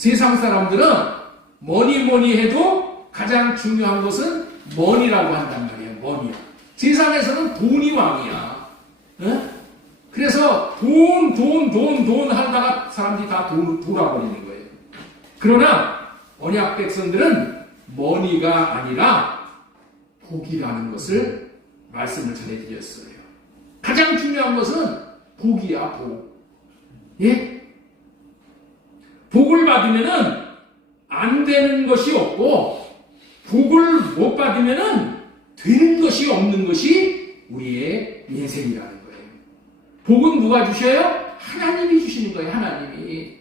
세상 사람들은 뭐니 해도 가장 중요한 것은 money라고 한단 말이에요. money. 세상에서는 돈이 왕이야. 어? 그래서 돈 하다가 사람들이 다 돌아버리는 거예요. 그러나 언약 백성들은 money가 아니라 복이라는 것을 말씀을 전해드렸어요. 가장 중요한 것은 복이야, 복. 예? 복을 받으면은 안 되는 것이 없고, 복을 못 받으면은 되는 것이 없는 것이 우리의 인생이라는 거예요. 복은 누가 주셔요? 하나님이 주시는 거예요, 하나님이.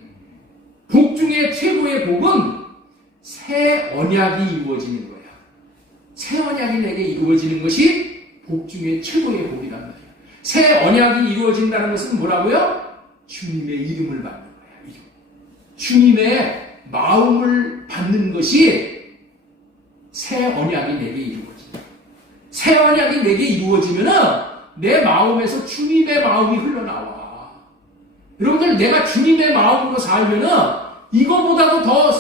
복 중에 최고의 복은 새 언약이 이루어지는 거예요. 새 언약이 내게 이루어지는 것이 복 중에 최고의 복이란 말이에요. 새 언약이 이루어진다는 것은 뭐라고요? 주님의 이름을 받는 거예요. 이름. 주님의 마음을 받는 것이 새 언약이 내게 이루어진다. 새 언약이 내게 이루어지면은 내 마음에서 주님의 마음이 흘러나와. 여러분들, 내가 주님의 마음으로 살면은 이거보다도 더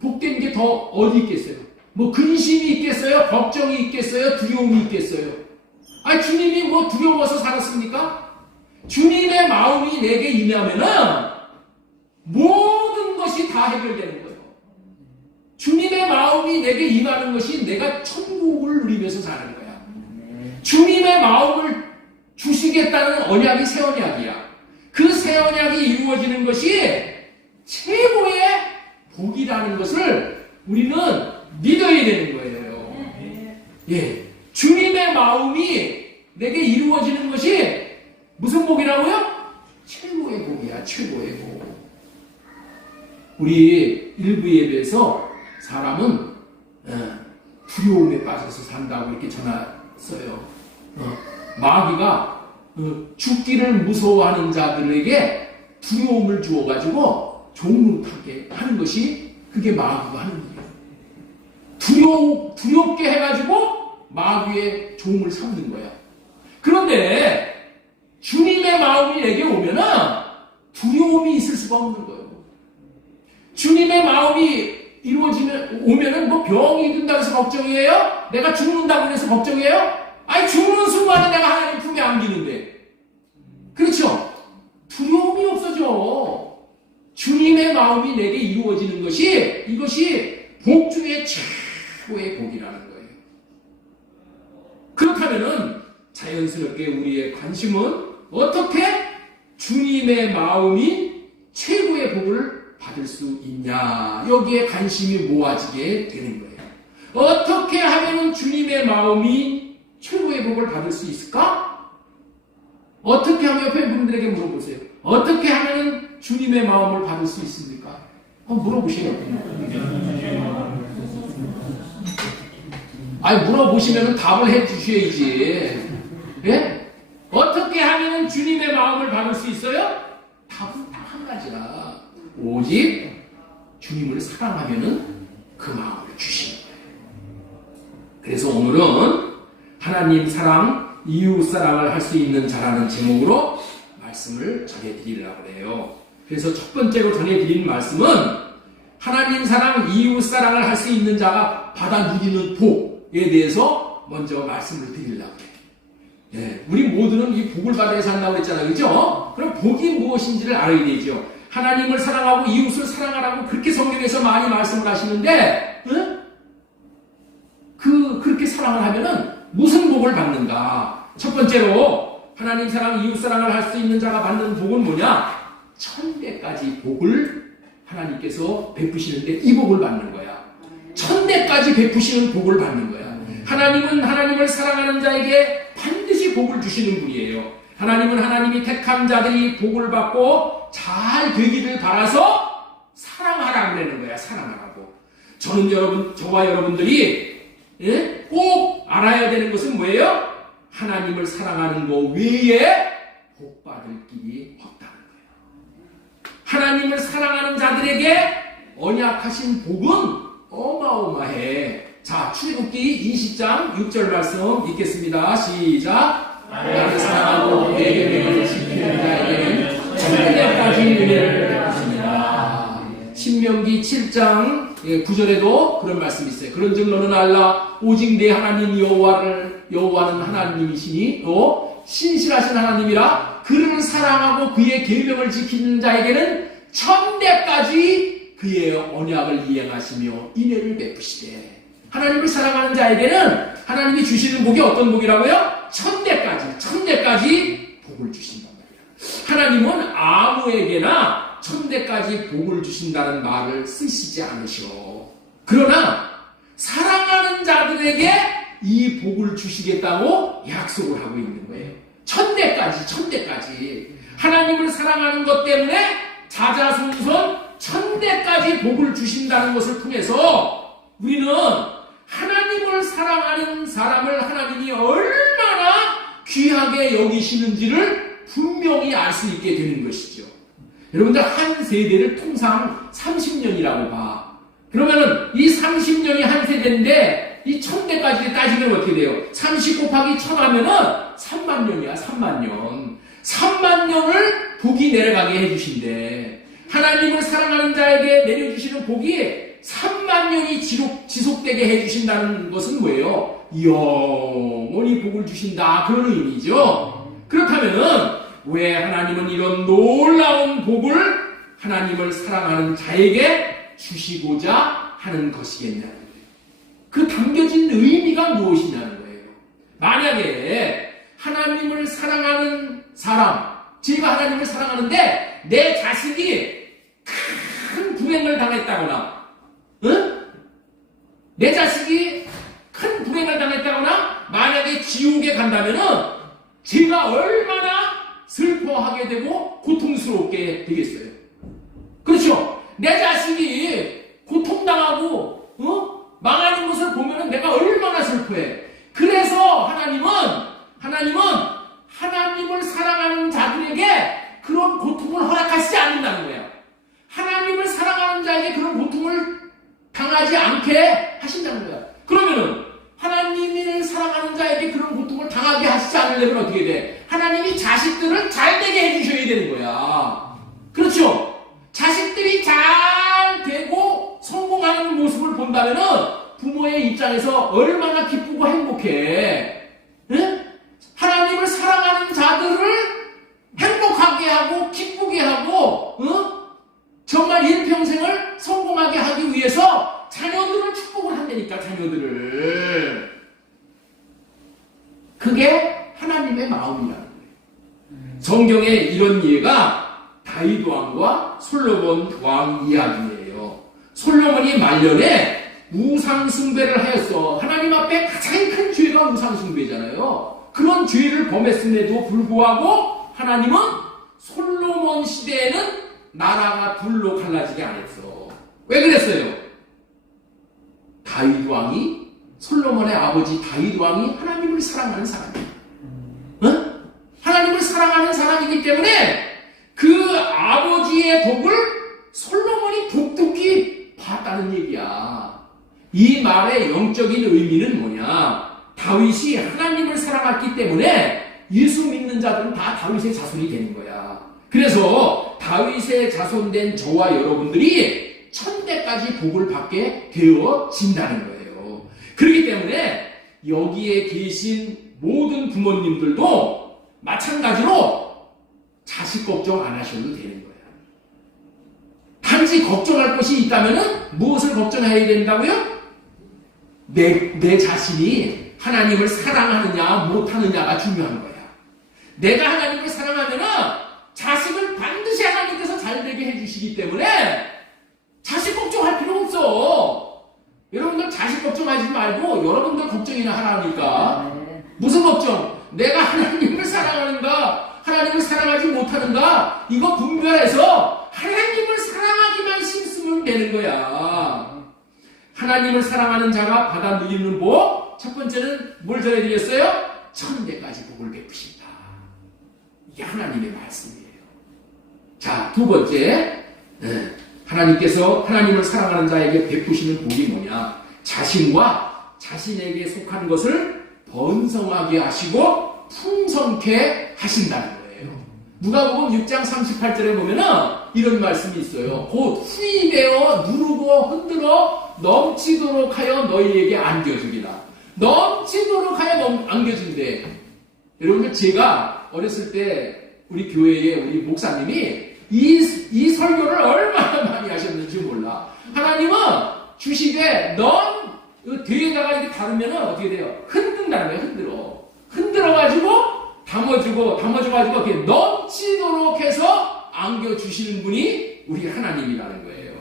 복된 게 더 어디 있겠어요? 뭐 근심이 있겠어요? 걱정이 있겠어요? 두려움이 있겠어요? 아니, 주님이 뭐 두려워서 살았습니까? 주님의 마음이 내게 임하면은 모든 것이 다 해결되는 거예요. 주님의 마음이 내게 임하는 것이 내가 천국을 누리면서 사는 거야. 주님의 마음을 주시겠다는 언약이 새 언약이야. 그 새 언약이 이루어지는 것이 최고의 복이라는 것을 우리는 믿어야 되는 거예요. 예. 주님의 마음이 내게 이루어지는 것이 무슨 복이라고요? 최고의 복이야, 최고의 복. 우리 일부 예배에서 사람은 두려움에 빠져서 산다고 이렇게 전했어요. 마귀가 죽기를 무서워하는 자들에게 두려움을 주어가지고 종으로 타게 하는 것이 그게 마귀가 하는 일이에요. 두렵게 해가지고 마귀의 종을 삼는 거야. 그런데 주님의 마음이 내게 오면은 두려움이 있을 수가 없는 거예요. 주님의 마음이 오면은 뭐 병이 든다고 해서 걱정이에요? 내가 죽는다고 해서 걱정이에요? 아니, 죽는 순간에 내가 하나님 품에 안기는데. 그렇죠? 두려움이 없어져. 주님의 마음이 내게 이루어지는 것이, 이것이 복 중에 최고의 복이라는 거예요. 그렇다면은 자연스럽게 우리의 관심은 어떻게 주님의 마음이 최고의 복을 받을 수 있냐, 여기에 관심이 모아지게 되는 거예요. 어떻게 하면 주님의 마음이 최고의 복을 받을 수 있을까? 어떻게 하면 옆에 분들에게 물어보세요. 어떻게 하면 주님의 마음을 받을 수 있습니까? 한번 물어보세요. 아니, 물어보시면 답을 해주셔야지. 예? 어떻게 하면 주님의 마음을 받을 수 있어요? 답은 딱 한 가지야. 오직 주님을 사랑하면은 그 마음을 주시는 거예요. 그래서 오늘은 하나님 사랑, 이웃 사랑을 할 수 있는 자라는 제목으로 말씀을 전해드리려고 해요. 그래서 첫 번째로 전해드린 말씀은 하나님 사랑, 이웃 사랑을 할 수 있는 자가 받아 누리는 복에 대해서 먼저 말씀을 드리려고 해요. 예, 우리 모두는 이 복을 받아야 산다고 했잖아요. 그죠? 그럼 복이 무엇인지를 알아야 되죠. 하나님을 사랑하고 이웃을 사랑하라고 그렇게 성경에서 많이 말씀을 하시는데, 그렇게 사랑을 하면은 무슨 복을 받는가? 첫 번째로, 하나님 사랑, 이웃 사랑을 할 수 있는 자가 받는 복은 뭐냐? 1000배까지 복을 하나님께서 베푸시는데 이 복을 받는 거야. 1000배까지 베푸시는 복을 받는 거야. 하나님은 하나님을 사랑하는 자에게 반드시 복을 주시는 분이에요. 하나님은 하나님이 택한 자들이 복을 받고 잘 되기를 바라서 사랑하라 그러는 거야. 사랑하라고. 저와 여러분들이 꼭 알아야 되는 것은 뭐예요? 하나님을 사랑하는 것 외에 복 받을 길이 없다는 거예요. 하나님을 사랑하는 자들에게 언약하신 복은 어마어마해. 자, 출애굽기 20장 6절 말씀 읽겠습니다. 시작. 나를 사랑하고 내게 명을 지키는 자에게는 천대까지 은혜를 베푸십니다. 신명기 10장 9절에도 그런 말씀이 있어요. 그런즉 너는 알라 오직 내 하나님 여호와는 하나님이시니 또 신실하신 하나님이라 그를 사랑하고 그의 계명을 지키는 자에게는 천대까지 그의 언약을 이행하시며 인애를 베푸시되. 하나님을 사랑하는 자에게는 하나님이 주시는 복이 어떤 복이라고요? 천대까지 복을 주신단 말이야. 하나님은 아무에게나 천대까지 복을 주신다는 말을 쓰시지 않으셔. 그러나 사랑하는 자들에게 이 복을 주시겠다고 약속을 하고 있는 거예요. 천대까지. 하나님을 사랑하는 것 때문에 자자손손 천대까지 복을 주신다는 것을 통해서 우리는 하나님을 사랑하는 사람을 하나님이 얼마나 귀하게 여기시는지를 분명히 알 수 있게 되는 것이죠. 여러분들 한 세대를 통상 30년이라고 봐. 그러면은 이 30년이 한 세대인데 이 1000대까지 따지면 어떻게 돼요? 30 곱하기 1000 하면은 3만 년이야. 3만 년. 3만 년을 복이 내려가게 해주신대. 하나님을 사랑하는 자에게 내려주시는 복이 3만 년이 지속되게 해주신다는 것은 뭐예요? 영원히 복을 주신다. 그런 의미죠. 그렇다면은 왜 하나님은 이런 놀라운 복을 하나님을 사랑하는 자에게 주시고자 하는 것이겠냐는 거예요. 그 담겨진 의미가 무엇이냐는 거예요. 만약에 하나님을 사랑하는 사람, 제가 하나님을 사랑하는데 내 자식이 큰 불행을 당했다거나, 내 자식이 큰 불행을 당했다거나 만약에 지옥에 간다면은 제가 얼마나 슬퍼하게 되고 고통스럽게 되겠어요. 그렇죠? 내 자식이 고통당하고 망하는 것을 보면은 내가 얼마나 슬퍼해. 그래서 하나님을 사랑하는 자들에게 그런 고통을 허락하시지 않는다는 거야. 하나님을 사랑하는 자에게 그런 고통을 당하지 않게 하신다는 거야. 그러면은 하나님을 사랑하는 자에게 그런 고통을 당하게 하시지 않으려면 어떻게 돼? 하나님이 자식들을 잘 되게 해주셔야 되는 거야. 그렇죠? 자식들이 잘 되고 성공하는 모습을 본다면은 부모의 입장에서 얼마나 기쁘고 행복해. 응? 하나님을 사랑하는 자들을 행복하게 하고 기쁘게 하고 정말 일평생을 성공하게 하기 위해서 자녀들을 축복을 한다니까. 자녀들을. 그게 하나님의 마음이라는 거예요. 성경에 이런 예가 다윗 왕과 솔로몬 왕 이야기예요. 솔로몬이 말년에 우상 숭배를 하였어. 하나님 앞에 가장 큰 죄가 우상 숭배잖아요. 그런 죄를 범했음에도 불구하고 하나님은 솔로몬 시대에는 나라가 둘로 갈라지게 안 했어. 왜 그랬어요? 다윗 왕이, 솔로몬의 아버지 다윗 왕이 하나님을 사랑하는 사람이에요. 하나님을 사랑하는 사람이기 때문에 그 아버지의 복을 솔로몬이 독특히 봤다는 얘기야. 이 말의 영적인 의미는 뭐냐? 다윗이 하나님을 사랑했기 때문에 예수 믿는 자들은 다 다윗의 자손이 되는 거야. 그래서 다윗의 자손된 저와 여러분들이 천대까지 복을 받게 되어진다는 거예요. 그렇기 때문에 여기에 계신 모든 부모님들도 마찬가지로 자식 걱정 안 하셔도 되는 거야. 단지 걱정할 것이 있다면 무엇을 걱정해야 된다고요? 내 자신이 하나님을 사랑하느냐 못하느냐가 중요한 거야. 내가 하나님을 사랑하면 자식을 반드시 하나님께서 잘되게 해주시기 때문에 자식 걱정할 필요 없어. 여러분들 자식 걱정하지 말고 여러분들 걱정이나 하라니까. 무슨 걱정? 내가 하나님을 사랑하는가 하나님을 사랑하지 못하는가 이거 분별해서 하나님을 사랑하기만 심으면 되는 거야. 하나님을 사랑하는 자가 받아 누리는 복, 첫 번째는 뭘 전해드렸어요? 천대까지 복을 베푸신다. 이게 하나님의 말씀이에요. 자, 두 번째, 하나님께서 하나님을 사랑하는 자에게 베푸시는 복이 뭐냐? 자신과 자신에게 속한 것을 번성하게 하시고 풍성케 하신다는 거예요. 누가복음 6장 38절에 보면은 이런 말씀이 있어요. 곧 후이되어 누르고 흔들어 넘치도록 하여 너희에게 안겨주리라. 넘치도록 하여 안겨준대. 여러분들, 제가 어렸을 때 우리 교회에 우리 목사님이 이 설교를 얼마나 많이 하셨는지 몰라. 하나님은 주시되 뒤에다가 이렇게 다루면 어떻게 돼요? 흔든다는 거예요. 흔들어가지고 담아줘가지고 이렇게 넘치도록 해서 안겨주시는 분이 우리 하나님이라는 거예요.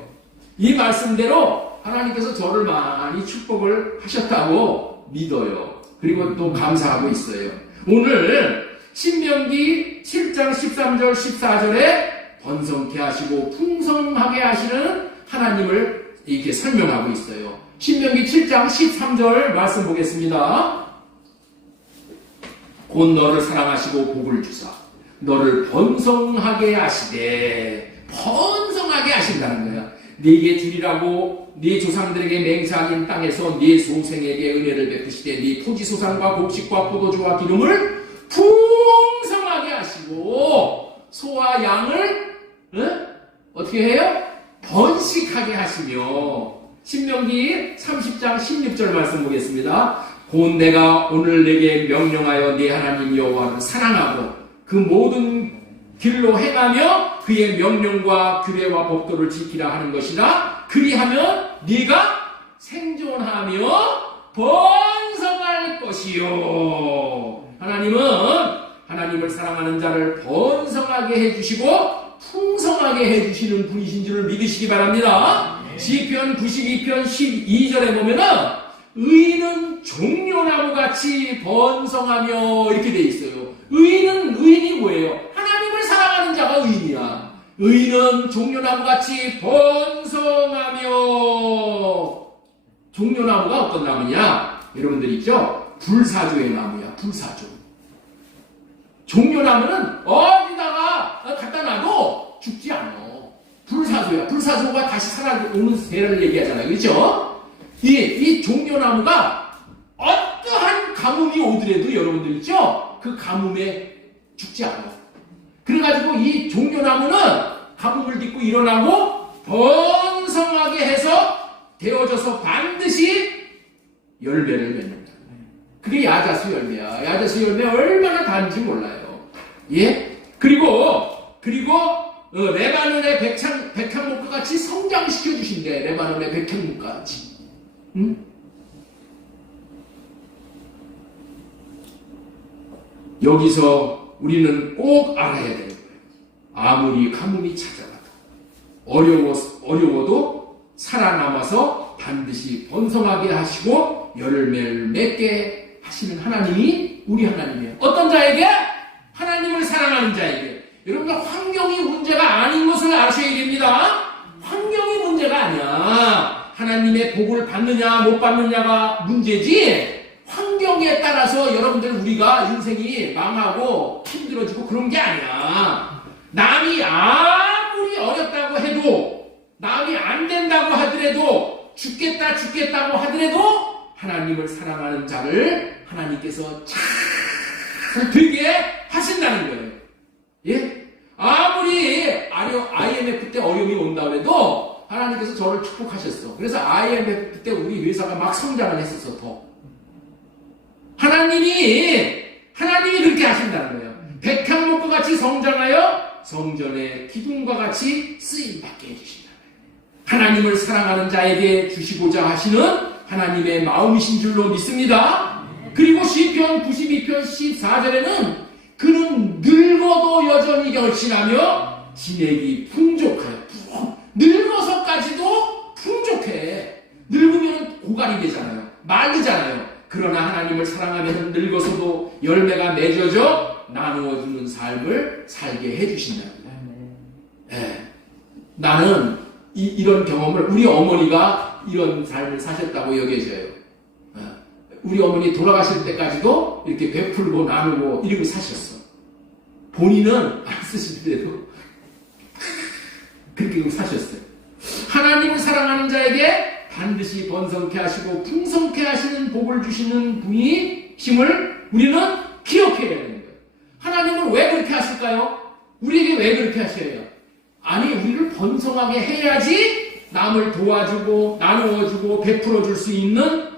이 말씀대로 하나님께서 저를 많이 축복을 하셨다고 믿어요. 그리고 또 감사하고 있어요. 오늘 신명기 7장 13절 14절에 번성케 하시고 풍성하게 하시는 하나님을 이렇게 설명하고 있어요. 신명기 7장 13절 말씀 보겠습니다. 곧 너를 사랑하시고 복을 주사 너를 번성하게 하시되, 번성하게 하신다는 거야. 네게 주리라고 네 조상들에게 맹세하신 땅에서 네 소생에게 은혜를 베푸시되 네 토지 소산과 곡식과 포도주와 기름을 풍성하게 하시고 소와 양을 어떻게 해요? 번식하게 하시며. 신명기 30장 16절 말씀 보겠습니다. 곧 내가 오늘 내게 명령하여 네 하나님 여호와를 사랑하고 그 모든 길로 행하며 그의 명령과 규례와 법도를 지키라 하는 것이라. 그리하면 네가 생존하며 번성할 것이요. 하나님은 하나님을 사랑하는 자를 번성하게 해주시고 풍성하게 해주시는 분이신 줄을 믿으시기 바랍니다. 시편 92편 12절에 보면은 의인은 종려나무같이 번성하며 이렇게 돼 있어요. 의인이 뭐예요? 하나님을 사랑하는 자가 의인이야. 의인은 종려나무같이 번성하며. 종려나무가 어떤 나무냐? 여러분들 있죠? 불사조의 나무야. 불사조. 종려나무는 어디다가 갖다 놔도 죽지 않아. 불사조야. 불사조가 다시 살아오는 세를 얘기하잖아요. 그렇죠? 이 종려나무가 어떠한 가뭄이 오더라도 여러분들 있죠? 그 가뭄에 죽지 않아. 그래가지고 이 종려나무는 가뭄을 딛고 일어나고 번성하게 해서 되어져서 반드시 열매를 맺는다. 그게 야자수 열매야. 야자수 열매 얼마나 단지 몰라요. 예? 그리고 레바논의 백향목과 같이 성장시켜 주신대. 레바논의 백향목과 같이. 응? 여기서 우리는 꼭 알아야 되는 거예요. 아무리 가뭄이 찾아와도 어려워도 살아남아서 반드시 번성하게 하시고 열매를 맺게 하시는 하나님이 우리 하나님이에요. 어떤 자에게? 하나님을 사랑하는 자에게. 여러분들, 환경이 문제가 아닌 것을 아셔야 됩니다. 환경이 문제가 아니야. 하나님의 복을 받느냐 못 받느냐가 문제지, 환경에 따라서 여러분들 우리가 인생이 망하고 힘들어지고 그런 게 아니야. 남이 아무리 어렵다고 해도, 남이 안 된다고 하더라도, 죽겠다고 하더라도 하나님을 사랑하는 자를 하나님께서 잘 되게 하신다는 거예요. 예? 아무리 IMF 때 어려움이 온다고 해도 하나님께서 저를 축복하셨어. 그래서 IMF 때 우리 회사가 막 성장을 했었어. 더 하나님이 그렇게 하신다는 거예요. 백향목과 같이 성장하여 성전의 기둥과 같이 쓰임받게 해주신다는 거예요. 하나님을 사랑하는 자에게 주시고자 하시는 하나님의 마음이신 줄로 믿습니다. 그리고 시편 92편 14절에는 그는 늙어도 여전히 결실하며 진액이 풍족하여. 늙어서까지도 풍족해. 늙으면 고갈이 되잖아요. 마르잖아요. 그러나 하나님을 사랑하면 늙어서도 열매가 맺어져 나누어주는 삶을 살게 해주신답니다. 네. 나는 이런 경험을, 우리 어머니가 이런 삶을 사셨다고 여겨져요. 우리 어머니 돌아가실 때까지도 이렇게 베풀고 나누고 이러고 사셨어. 본인은 안 쓰시더라도 그렇게 사셨어요. 하나님을 사랑하는 자에게 반드시 번성케 하시고 풍성케 하시는 복을 주시는 분이심을 우리는 기억해야 되는 거예요. 하나님은 왜 그렇게 하실까요? 우리에게 왜 그렇게 하셔요? 아니, 우리를 번성하게 해야지 남을 도와주고 나누어주고 베풀어줄 수 있는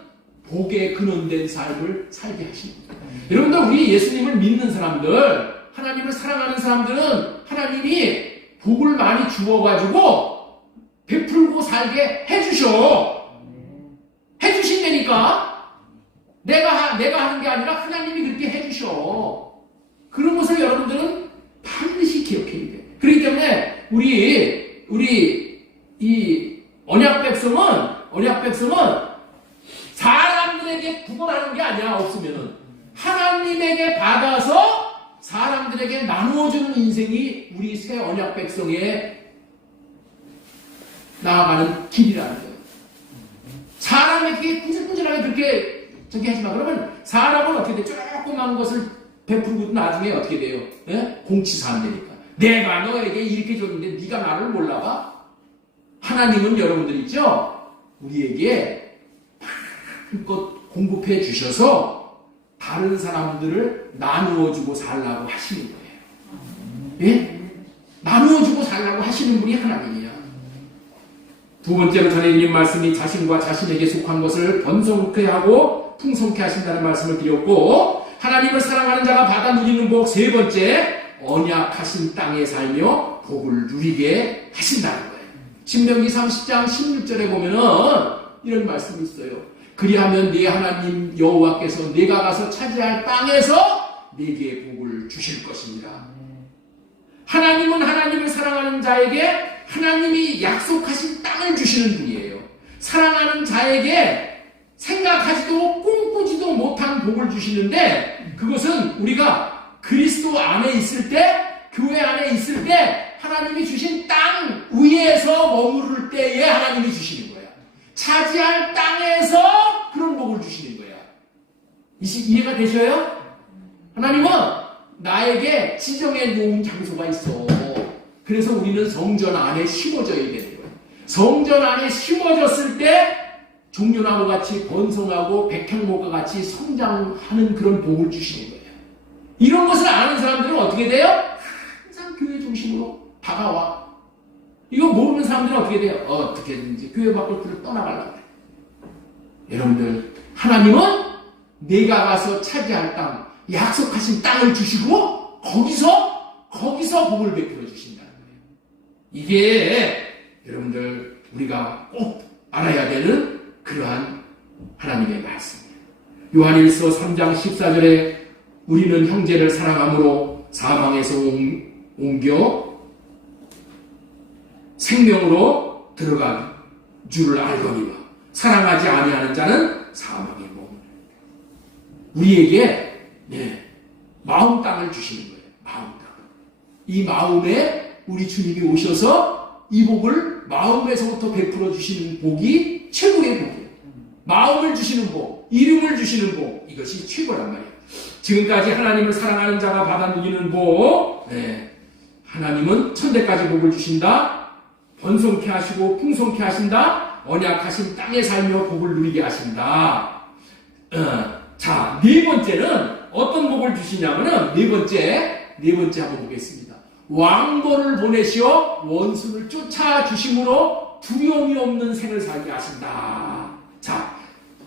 복에 근원된 삶을 살게 하십니다. 여러분들, 우리 예수님을 믿는 사람들, 하나님을 사랑하는 사람들은 하나님이 복을 많이 주어가지고 베풀고 살게 해주신다니까. 내가 하는 게 아니라 하나님이 그렇게 해주셔. 그런 것을 여러분들은 반드시 기억해야 돼. 그렇기 때문에 우리 이 언약 백성은 사람들에게 구걸하는 게 아니야. 없으면은 하나님에게 받아서 사람들에게 나누어주는 인생이 우리 새 언약 백성의 나아가는 길이라는 거예요. 사람에게 꾸준하게 그렇게 저기 하지 마. 그러면 사람은 어떻게 돼? 조그만 것을 베풀고 나중에 어떻게 돼요? 예? 공치사 안 되니까. 내가 너에게 이렇게 줬는데 네가 나를 몰라봐? 하나님은 여러분들 있죠? 우리에게 마음껏 공급해 주셔서 다른 사람들을 나누어주고 살라고 하시는 거예요. 예? 나누어주고 살라고 하시는 분이 하나님이야. 두 번째로 전해드린 말씀이 자신과 자신에게 속한 것을 번성케 하고 풍성케 하신다는 말씀을 드렸고, 하나님을 사랑하는 자가 받아 누리는 복, 세 번째, 언약하신 땅에 살며 복을 누리게 하신다는 거예요. 신명기 30장 16절에 보면은 이런 말씀이 있어요. 그리하면 네 하나님 여호와께서 네가 가서 차지할 땅에서 네게 복을 주실 것입니다. 하나님은 하나님을 사랑하는 자에게 하나님이 약속하신 땅을 주시는 분이에요. 사랑하는 자에게 생각하지도 꿈꾸지도 못한 복을 주시는데, 그것은 우리가 그리스도 안에 있을 때, 교회 안에 있을 때 하나님이 주신 땅 위에서 머무를 때에 하나님이 주시는 거야. 차지할 땅에서 그런 복을 주시는 거야. 이해가 되셔요? 하나님은 나에게 지정해 놓은 장소가 있어. 그래서 우리는 성전 안에 심어져야 되는 거예요. 성전 안에 심어졌을 때 종려나무 같이 번성하고 백향목과 같이 성장하는 그런 복을 주시는 거예요. 이런 것을 아는 사람들은 어떻게 돼요? 항상 교회 중심으로 다가와. 이거 모르는 사람들은 어떻게 돼요? 어떻게든지 교회 밖으로 떠나가려고 해요. 여러분들, 하나님은 내가 가서 차지할 땅, 약속하신 땅을 주시고 거기서 복을 베풀어 주신다는 거예요. 이게 여러분들 우리가 꼭 알아야 되는 그러한 하나님의 말씀이에요. 요한일서 3장 14절에 우리는 형제를 사랑함으로 사망에서 옮겨 생명으로 들어간 줄을 알거니와 사랑하지 아니하는 자는 사망에 머무르는. 우리에게 마음 땅을 주시는 거예요. 마음 땅. 이 마음에 우리 주님이 오셔서 이 복을 마음에서부터 베풀어 주시는 복이 최고의 복이에요. 마음을 주시는 복, 이름을 주시는 복, 이것이 최고란 말이에요. 지금까지 하나님을 사랑하는 자가 받아 누리는 복, 하나님은 천대까지 복을 주신다. 번성케 하시고 풍성케 하신다. 언약하신 땅에 살며 복을 누리게 하신다. 자, 네 번째는 어떤 복을 주시냐면은 네 번째 한번 보겠습니다. 왕보를 보내시어 원수를 쫓아 주심으로 두려움이 없는 생을 살게 하신다. 자,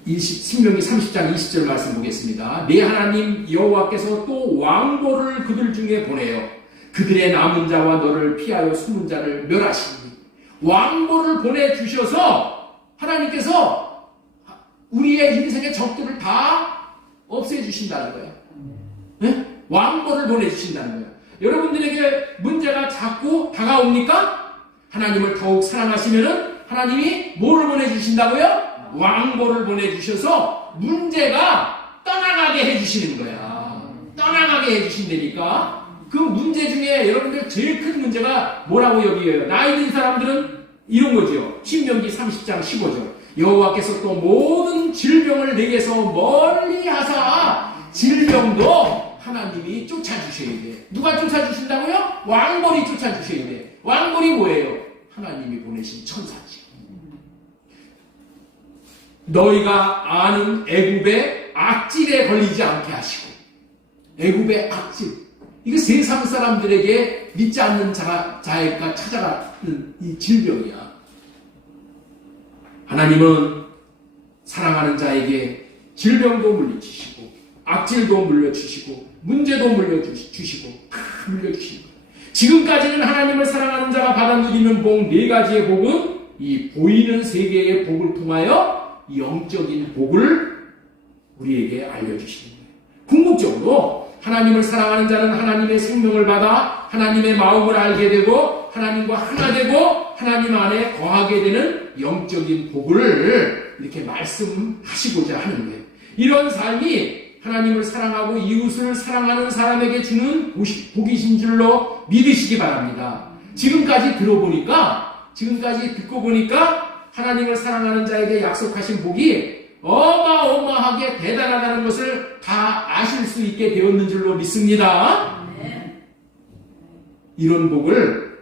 신명기 30장 20절 말씀 보겠습니다. 네 하나님 여호와께서 또 왕보를 그들 중에 보내어 그들의 남은 자와 너를 피하여 숨은 자를 멸하시니. 왕보를 보내주셔서 하나님께서 우리의 인생의 적들을 다 없애주신다는 거예요. 네? 왕보를 보내주신다는 거예요. 여러분들에게 문제가 자꾸 다가옵니까? 하나님을 더욱 사랑하시면은 하나님이 뭐를 보내주신다고요? 왕보를 보내주셔서 문제가 떠나가게 해주시는 거야. 떠나가게 해주신다니까. 그 문제 중에 여러분들 제일 큰 문제가 뭐라고 여기에요? 나이 든 사람들은 이런 거죠. 신명기 30장 15절. 여호와께서 또 모든 질병을 내게서 멀리 하사 질병도 하나님이 쫓아주셔야 돼. 누가 쫓아주신다고요? 왕벌이 쫓아주셔야 돼. 왕벌이 뭐예요? 하나님이 보내신 천사지. 너희가 아는 애굽의 악질에 걸리지 않게 하시고, 애굽의 악질, 이거 세상 사람들에게 믿지 않는 자가 찾아가는 이 질병이야. 하나님은 사랑하는 자에게 질병도 물리치시고 악질도 물려주시고 문제도 물려주시고 다 물려주시는 거예요. 지금까지는 하나님을 사랑하는 자가 받아 누리는 복 4가지의 복은 이 보이는 세계의 복을 통하여 영적인 복을 우리에게 알려주시는 거예요. 궁극적으로 하나님을 사랑하는 자는 하나님의 생명을 받아 하나님의 마음을 알게 되고 하나님과 하나 되고 하나님 안에 거하게 되는 영적인 복을 이렇게 말씀하시고자 하는 거예요. 이런 삶이 하나님을 사랑하고 이웃을 사랑하는 사람에게 주는 복이신 줄로 믿으시기 바랍니다. 지금까지 듣고 보니까 하나님을 사랑하는 자에게 약속하신 복이 어마어마하게 대단하다는 것을 다 아실 수 있게 되었는 줄로 믿습니다. 이런 복을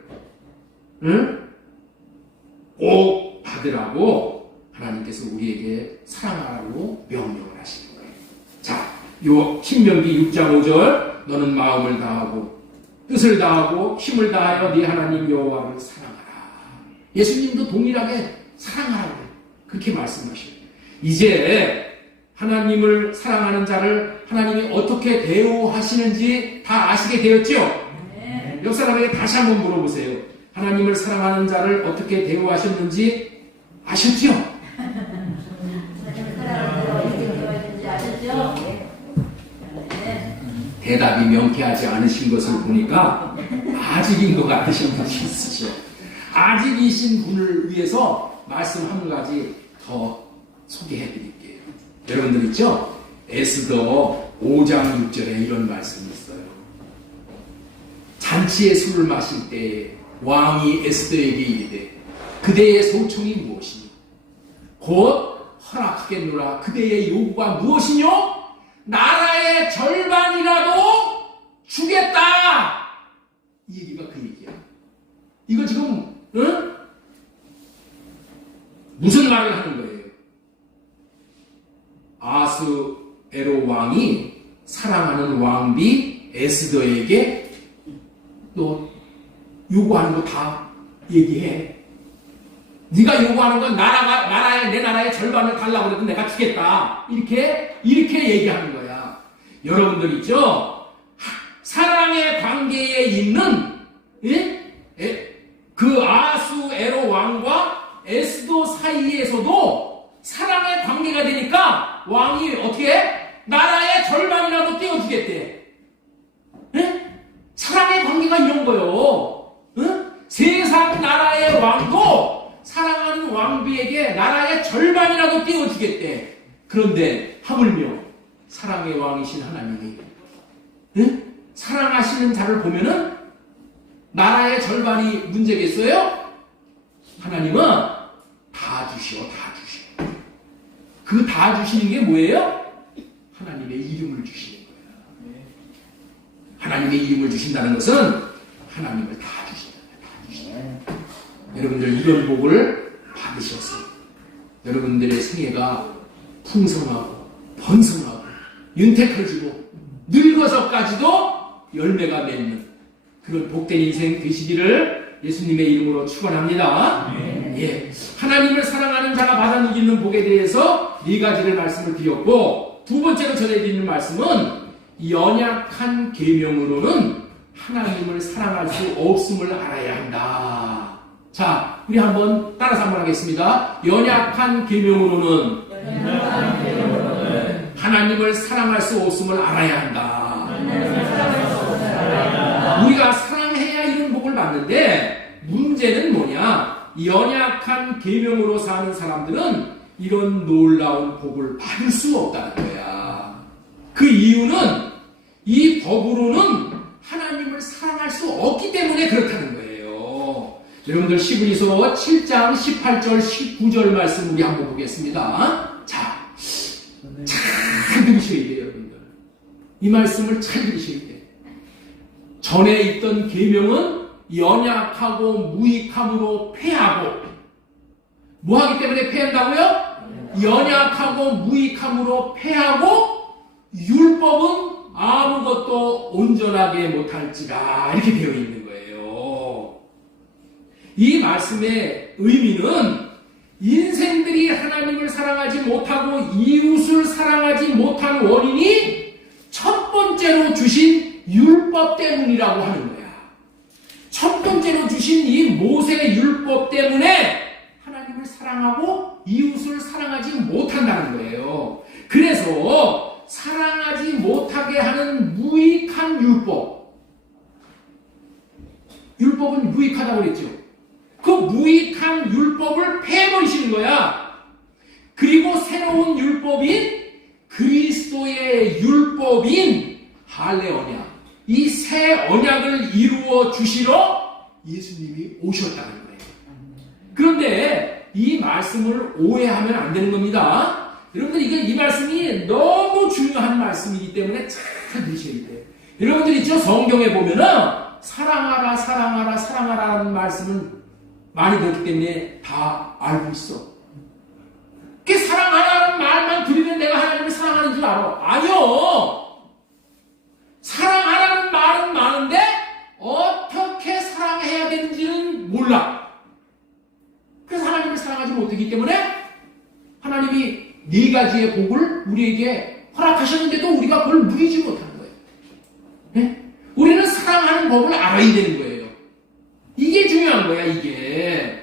꼭 받으라고 하나님께서 우리에게 사랑하라고 명령을 하시는 거예요. 자, 요 신명기 6장 5절 너는 마음을 다하고 뜻을 다하고 힘을 다하여 네 하나님 여호와를 사랑하라. 예수님도 동일하게 사랑하라고 그렇게 말씀하셔요. 이제 하나님을 사랑하는 자를 하나님이 어떻게 대우하시는지 다 아시게 되었죠? 옆 사람에게 다시 한번 물어보세요. 하나님을 사랑하는 자를 어떻게 대우하셨는지 아셨죠? 대답이 명쾌하지 않으신 것을 보니까 아직인 것 같으신 분이 있으시죠. 아직이신 분을 위해서 말씀 한 가지 더 소개해 드릴게요. 여러분들 있죠? 에스더 5장 6절에 이런 말씀이 있어요. 잔치에 술을 마실 때에 왕이 에스더에게 이르되 그대의 소청이 무엇이니? 곧 허락하겠노라. 그대의 요구가 무엇이뇨? 나라의 절반이라도 주겠다. 이 얘기가 그 얘기야. 이거 지금 무슨 말을 하는 거예요? 아수에로 왕이 사랑하는 왕비 에스더에게 또 요구하는 거 다 얘기해. 네가 요구하는 건 내 나라의 절반을 달라고 해도 내가 주겠다. 이렇게 얘기하는 거야. 여러분들 있죠? 사랑의 관계에 있는 그 아수에로 왕과 에스더 사이에서도 사랑의 관계가 되니까 왕이 어떻게 해? 나라의 절반이라도 떼어주겠대. 사랑의 관계가 이런 거요. 세상 나라의 왕도 사랑하는 왕비에게 나라의 절반이라도 떼어주겠대. 그런데 하물며 사랑의 왕이신 하나님이 사랑하시는 자를 보면은 나라의 절반이 문제겠어요? 하나님은 다 주시오. 그 다 주시는 게 뭐예요? 하나님의 이름을 주시는 거예요. 하나님의 이름을 주신다는 것은 하나님을 다 주신다. 여러분들 이런 복을 받으셨어요. 여러분들의 생애가 풍성하고 번성하고 윤택해지고 늙어서까지도 열매가 맺는 그런 복된 인생 되시기를 예수님의 이름으로 축원합니다. 예, 하나님을 사랑하는 자가 받아 누리는 복에 대해서 4가지를 말씀을 드렸고, 두 번째로 전해드리는 말씀은 연약한 계명으로는 하나님을 사랑할 수 없음을 알아야 한다. 자, 우리 한번 따라서 한번 하겠습니다. 연약한 계명으로는 하나님을 사랑할 수 없음을 알아야 한다. 우리가 사랑해야 이런 복을 받는데 문제는 뭐냐? 연약한 계명으로 사는 사람들은 이런 놀라운 복을 받을 수 없다는 거야. 그 이유는 이 법으로는 하나님을 사랑할 수 없기 때문에 그렇다는 거예요. 여러분들 히브리서 7장 18절 19절 말씀 우리 한번 보겠습니다. 잘 들으셔야 돼요, 여러분들. 이 말씀을 잘 들으셔야 돼요. 전에 있던 계명은 연약하고 무익함으로 패하고, 뭐 하기 때문에 패한다고요? 연약하고 무익함으로 패하고, 율법은 아무것도 온전하게 못할지라 이렇게 되어 있는 거예요. 이 말씀의 의미는 인생들이 하나님을 사랑하지 못하고 이웃을 사랑하지 못한 원인이 첫 번째로 주신 율법 때문이라고 하는 거야. 첫 번째로 주신 이 모세 율법 때문에 하나님을 사랑하고 이웃을 사랑하지 못한다는 거예요. 그래서 사랑하지 못하게 하는 무익한 율법은 무익하다고 그랬죠. 그 무익한 율법을 폐해버리시는 거야. 그리고 새로운 율법인 그리스도의 율법인 할례 언약, 이 새 언약을 이루어 주시러 예수님이 오셨다는 거예요. 그런데 이 말씀을 오해하면 안 되는 겁니다. 여러분들 이 말씀이 너무 중요한 말씀이기 때문에 잘 들으셔야 돼요. 여러분들 있죠? 성경에 보면은 사랑하라 사랑하라 사랑하라는 말씀은 많이 들었기 때문에 다 알고 있어. 그 사랑하라는 말만 들으면 내가 하나님을 사랑하는 줄 알아. 아니요. 사랑하라는 말은 많은데 어떻게 사랑해야 되는지는 몰라. 그래서 하나님을 사랑하지 못하기 때문에 하나님이 4가지의 복을 우리에게 허락하셨는데도 우리가 그걸 누리지 못하는 거예요. 네? 우리는 사랑하는 법을 알아야 되는 거예요. 이게 중요한 거야, 이게.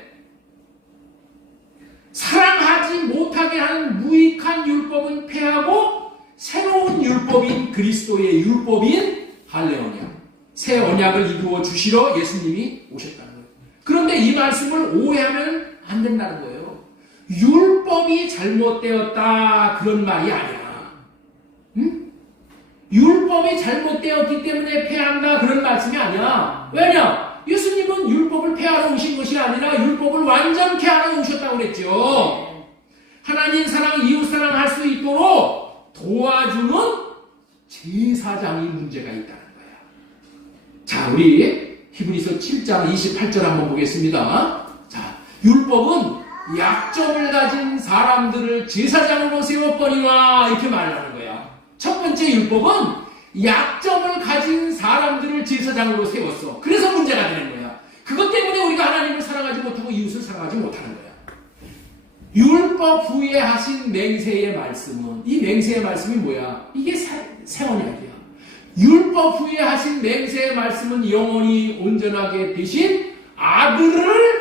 사랑하지 못하게 하는 무익한 율법은 폐하고 새로운 율법인 그리스도의 율법인 할례 언약, 새 언약을 이루어 주시러 예수님이 오셨다는 거예요. 그런데 이 말씀을 오해하면 안 된다는 거예요. 율법이 잘못되었다 그런 말이 아니야. 응? 율법이 잘못되었기 때문에 폐한다 그런 말씀이 아니야. 왜냐? 예수님은 율법을 폐하러 오신 것이 아니라 율법을 완전케 하러 오셨다고 그랬죠. 하나님 사랑, 이웃 사랑 할 수 있도록 도와주는 제사장이 문제가 있다는 거야. 자, 우리 히브리서 7장 28절 한번 보겠습니다. 자, 율법은 약점을 가진 사람들을 제사장으로 세웠거니와 이렇게 말하는 거야. 첫 번째 율법은 약점을 가진 사람들을 제사장으로 세웠어. 그래서 문제가 되는 거야. 그것 때문에 우리가 하나님을 사랑하지 못하고 이웃을 사랑하지 못하는 거야. 율법 후에 하신 맹세의 말씀은, 이 맹세의 말씀이 뭐야? 이게 새 언약이야. 율법 후에 하신 맹세의 말씀은 영원히 온전하게 되신 아들을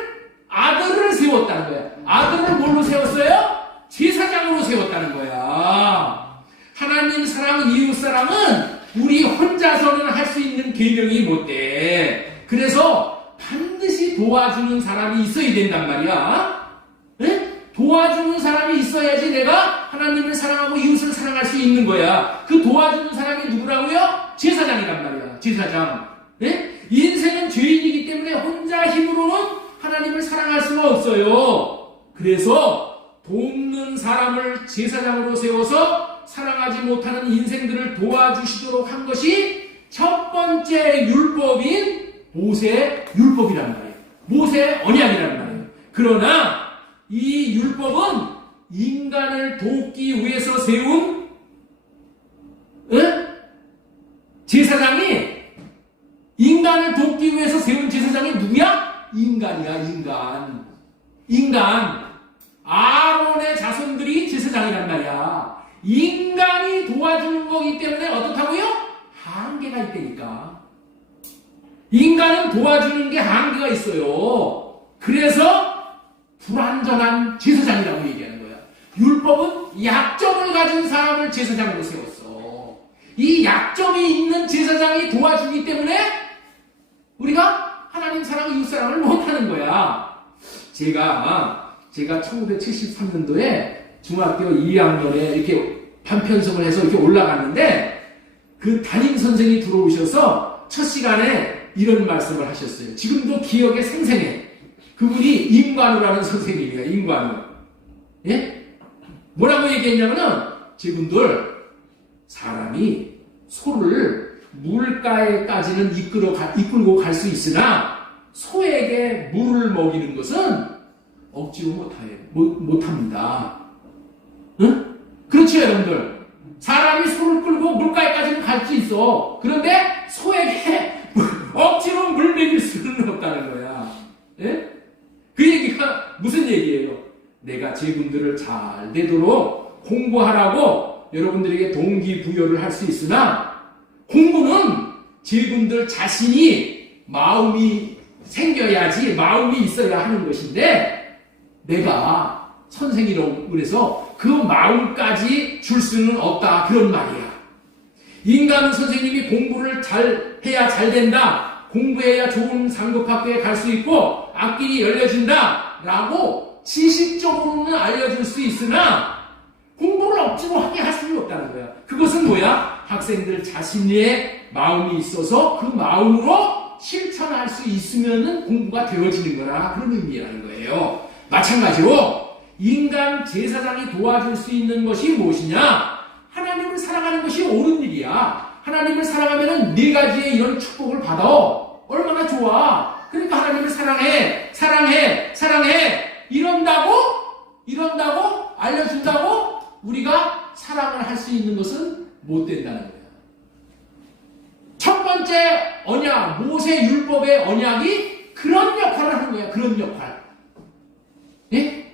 세웠다는 거야. 아들을 뭘로 세웠어요? 제사장으로 세웠다는 거야. 하나님 사랑, 이웃 사랑은 우리 혼자서는 할 수 있는 계명이 못 돼. 그래서 반드시 도와주는 사람이 있어야 된단 말이야. 네? 도와주는 사람이 있어야지 내가 하나님을 사랑하고 이웃을 사랑할 수 있는 거야. 그 도와주는 사람이 누구라고요? 제사장이란 말이야. 제사장. 네? 인생은 죄인이기 때문에 혼자 힘으로는 하나님을 사랑할 수가 없어요. 그래서 돕는 사람을 제사장으로 세워서 사랑하지 못하는 인생들을 도와주시도록 한 것이 첫 번째 율법인 모세 율법이란 말이에요. 모세 언약이란 말이에요. 그러나 이 율법은 인간을 돕기 위해서 세운 제사장이, 인간을 돕기 위해서 세운 제사장이 누구야? 인간이야, 인간. 아론의 자손들이 제사장이란 말이야. 인간이 도와주는 거기 때문에 어떻다고요? 한계가 있다니까. 인간은 도와주는 게 한계가 있어요. 그래서 불완전한 제사장이라고 얘기하는 거야. 율법은 약점을 가진 사람을 제사장으로 세웠어. 이 약점이 있는 제사장이 도와주기 때문에 우리가 하나님 사랑, 이웃 사랑을 못하는 거야. 제가 1973년도에 중학교 2학년에 이렇게 반편성을 해서 이렇게 올라갔는데 그 담임 선생이 들어오셔서 첫 시간에 이런 말씀을 하셨어요. 지금도 기억에 생생해. 그분이 임관우라는 선생님이에요. 임관우. 예? 뭐라고 얘기했냐면은, 지금들 사람이 소를 물가에까지는 이끌고 갈 수 있으나 소에게 물을 먹이는 것은 억지로 못합니다. 응? 그렇죠, 여러분들? 사람이 소를 끌고 물가에까지는 갈 수 있어. 그런데 소에게 억지로 물 먹일 수는 없다는 거야. 예? 그 얘기가 무슨 얘기예요? 내가 제군들을 잘 되도록 공부하라고 여러분들에게 동기부여를 할 수 있으나 공부는 제군들 자신이 마음이 생겨야지, 마음이 있어야 하는 것인데 내가 선생이라고 그래서 그 마음까지 줄 수는 없다, 그런 말이야. 인간은 선생님이 공부를 잘 해야 잘 된다, 공부해야 좋은 상급학교에 갈 수 있고 앞길이 열려진다 라고 지식적으로는 알려줄 수 있으나 공부를 억지로 하게 할 수는 없다는 거야. 그것은 뭐야? 학생들 자신의 마음이 있어서 그 마음으로 실천할 수 있으면은 공부가 되어지는 거나 그런 의미라는 거예요. 마찬가지로 인간 제사장이 도와줄 수 있는 것이 무엇이냐? 하나님을 사랑하는 것이 옳은 일이야. 하나님을 사랑하면은 네 가지의 이런 축복을 받아. 얼마나 좋아. 그러니까 하나님을 사랑해, 사랑해, 사랑해. 이런다고 알려준다고 우리가 사랑을 할 수 있는 것은 못 된다는 거야. 첫 번째 언약, 모세 율법의 언약이 그런 역할을 하는 거야. 그런 역할. 예?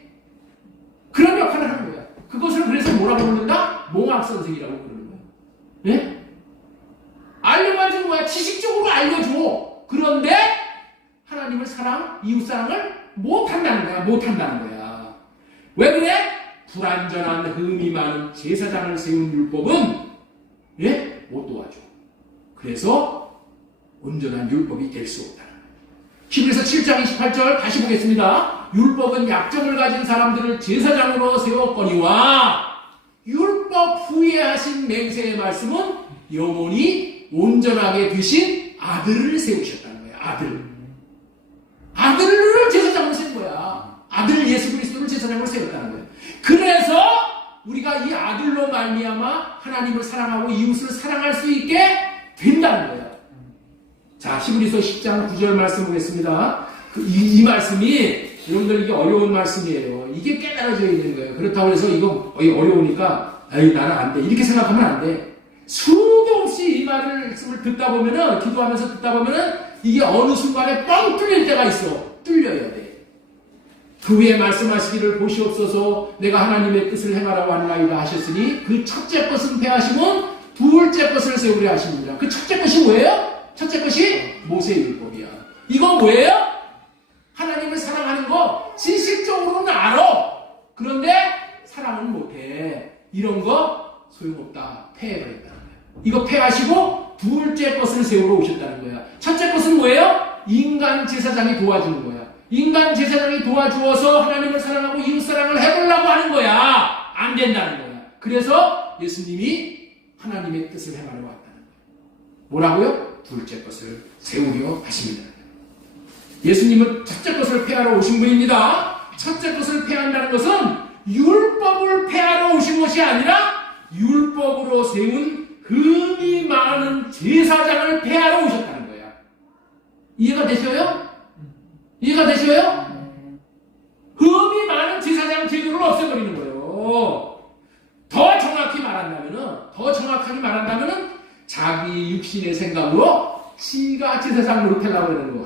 그런 역할을 하는 거야. 그것을 그래서 뭐라고 부른다? 몽학선생이라고 부르는 거야. 예? 알려만 주는 거야. 지식적으로 알려줘. 그런데 하나님을 사랑, 이웃사랑을 못한다는 거야. 못한다는 거야. 왜 그래? 불완전한 흠이 많은 제사장을 세운 율법은 예? 못 도와줘. 그래서 온전한 율법이 될 수 없다는 거예요. 히브리서 7장 28절 다시 보겠습니다. 율법은 약점을 가진 사람들을 제사장으로 세웠거니와 율법 후에 하신 맹세의 말씀은 영원히 온전하게 되신 아들을 세우셨다는 거예요. 아들을 제사장으로 세운 거야. 아들 예수 그리스도를 제사장으로 세웠다는 거예요. 그래서 우리가 이 아들로 말미암아 하나님을 사랑하고 이웃을 사랑할 수 있게 된다는 거예요. 자, 히브리서 10장 9절 말씀 보겠습니다. 이 말씀이 여러분들 이게 어려운 말씀이에요. 이게 깨달아져 있는 거예요. 그렇다고 해서 이거 어려우니까 아이 나는 안 돼. 이렇게 생각하면 안 돼. 수도 없이 이 말씀을 듣다 보면은, 기도하면서 듣다 보면은 이게 어느 순간에 뻥 뚫릴 때가 있어. 뚫려야 돼. 그 후에 말씀하시기를 보시옵소서 내가 하나님의 뜻을 행하라고 하나이다 하셨으니 그 첫째 것은 패하시면 둘째 것을 세우려 하십니다. 그 첫째 것이 뭐예요? 첫째 것이 모세율법이야. 이건 뭐예요? 하나님을 사랑하는 거 지식적으로는 알아. 그런데 사랑은 못해. 이런 거 소용없다. 패해버렸다는 거야. 이거 패하시고 둘째 것을 세우러 오셨다는 거야. 첫째 것은 뭐예요? 인간 제사장이 도와주는 거야. 인간 제사장이 도와주어서 하나님을 사랑하고 이웃사랑을 해보려고 하는 거야. 안 된다는 거야. 그래서 예수님이 하나님의 뜻을 행하려고 왔다는 거야. 뭐라고요? 둘째 것을 세우려 하십니다. 예수님은 첫째 것을 폐하러 오신 분입니다. 첫째 것을 폐한다는 것은 율법을 폐하러 오신 것이 아니라 율법으로 세운 흠이 많은 제사장을 폐하러 오셨다는 거야. 이해가 되셔요? 이해가 되셔요? 흠이 많은 제사장 제도를 없애버리는 거예요. 더 정확하게 말한다면은 자기 육신의 생각으로 지가 제사장 노릇하려고 하는 거.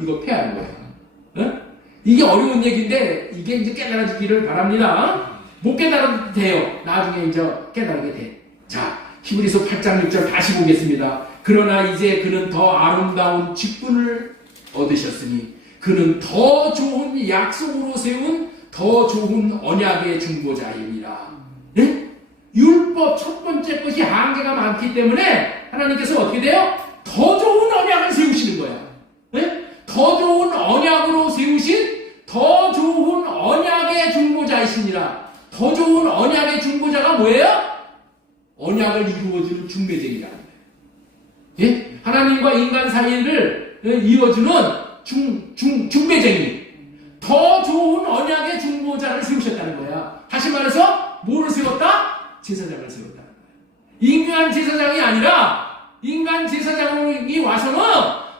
이거 폐하는 거예요. 이게 어려운 얘기인데 이게 이제 깨달아지기를 바랍니다. 못 깨달아도 돼요. 나중에 이제 깨달게 돼. 자, 히브리서 8장 6절 다시 보겠습니다. 그러나 이제 그는 더 아름다운 직분을 얻으셨으니 그는 더 좋은 약속으로 세운 더 좋은 언약의 중보자이니라. 네? 율법 첫 번째 것이 한계가 많기 때문에 하나님께서 어떻게 돼요? 더 좋은 언약을 세우시는 거야. 네? 더 좋은 언약으로 세우신 더 좋은 언약의 중보자이시니라. 더 좋은 언약의 중보자가 뭐예요? 언약을 이루어주는 중매쟁이라는 거예요. 예? 하나님과 인간 사이를 이어주는 중매쟁이. 더 좋은 언약의 중보자를 세우셨다는 거야. 다시 말해서 뭐를 세웠다? 제사장을 세웠다는 거야. 인간 제사장이 아니라 인간 제사장이 와서는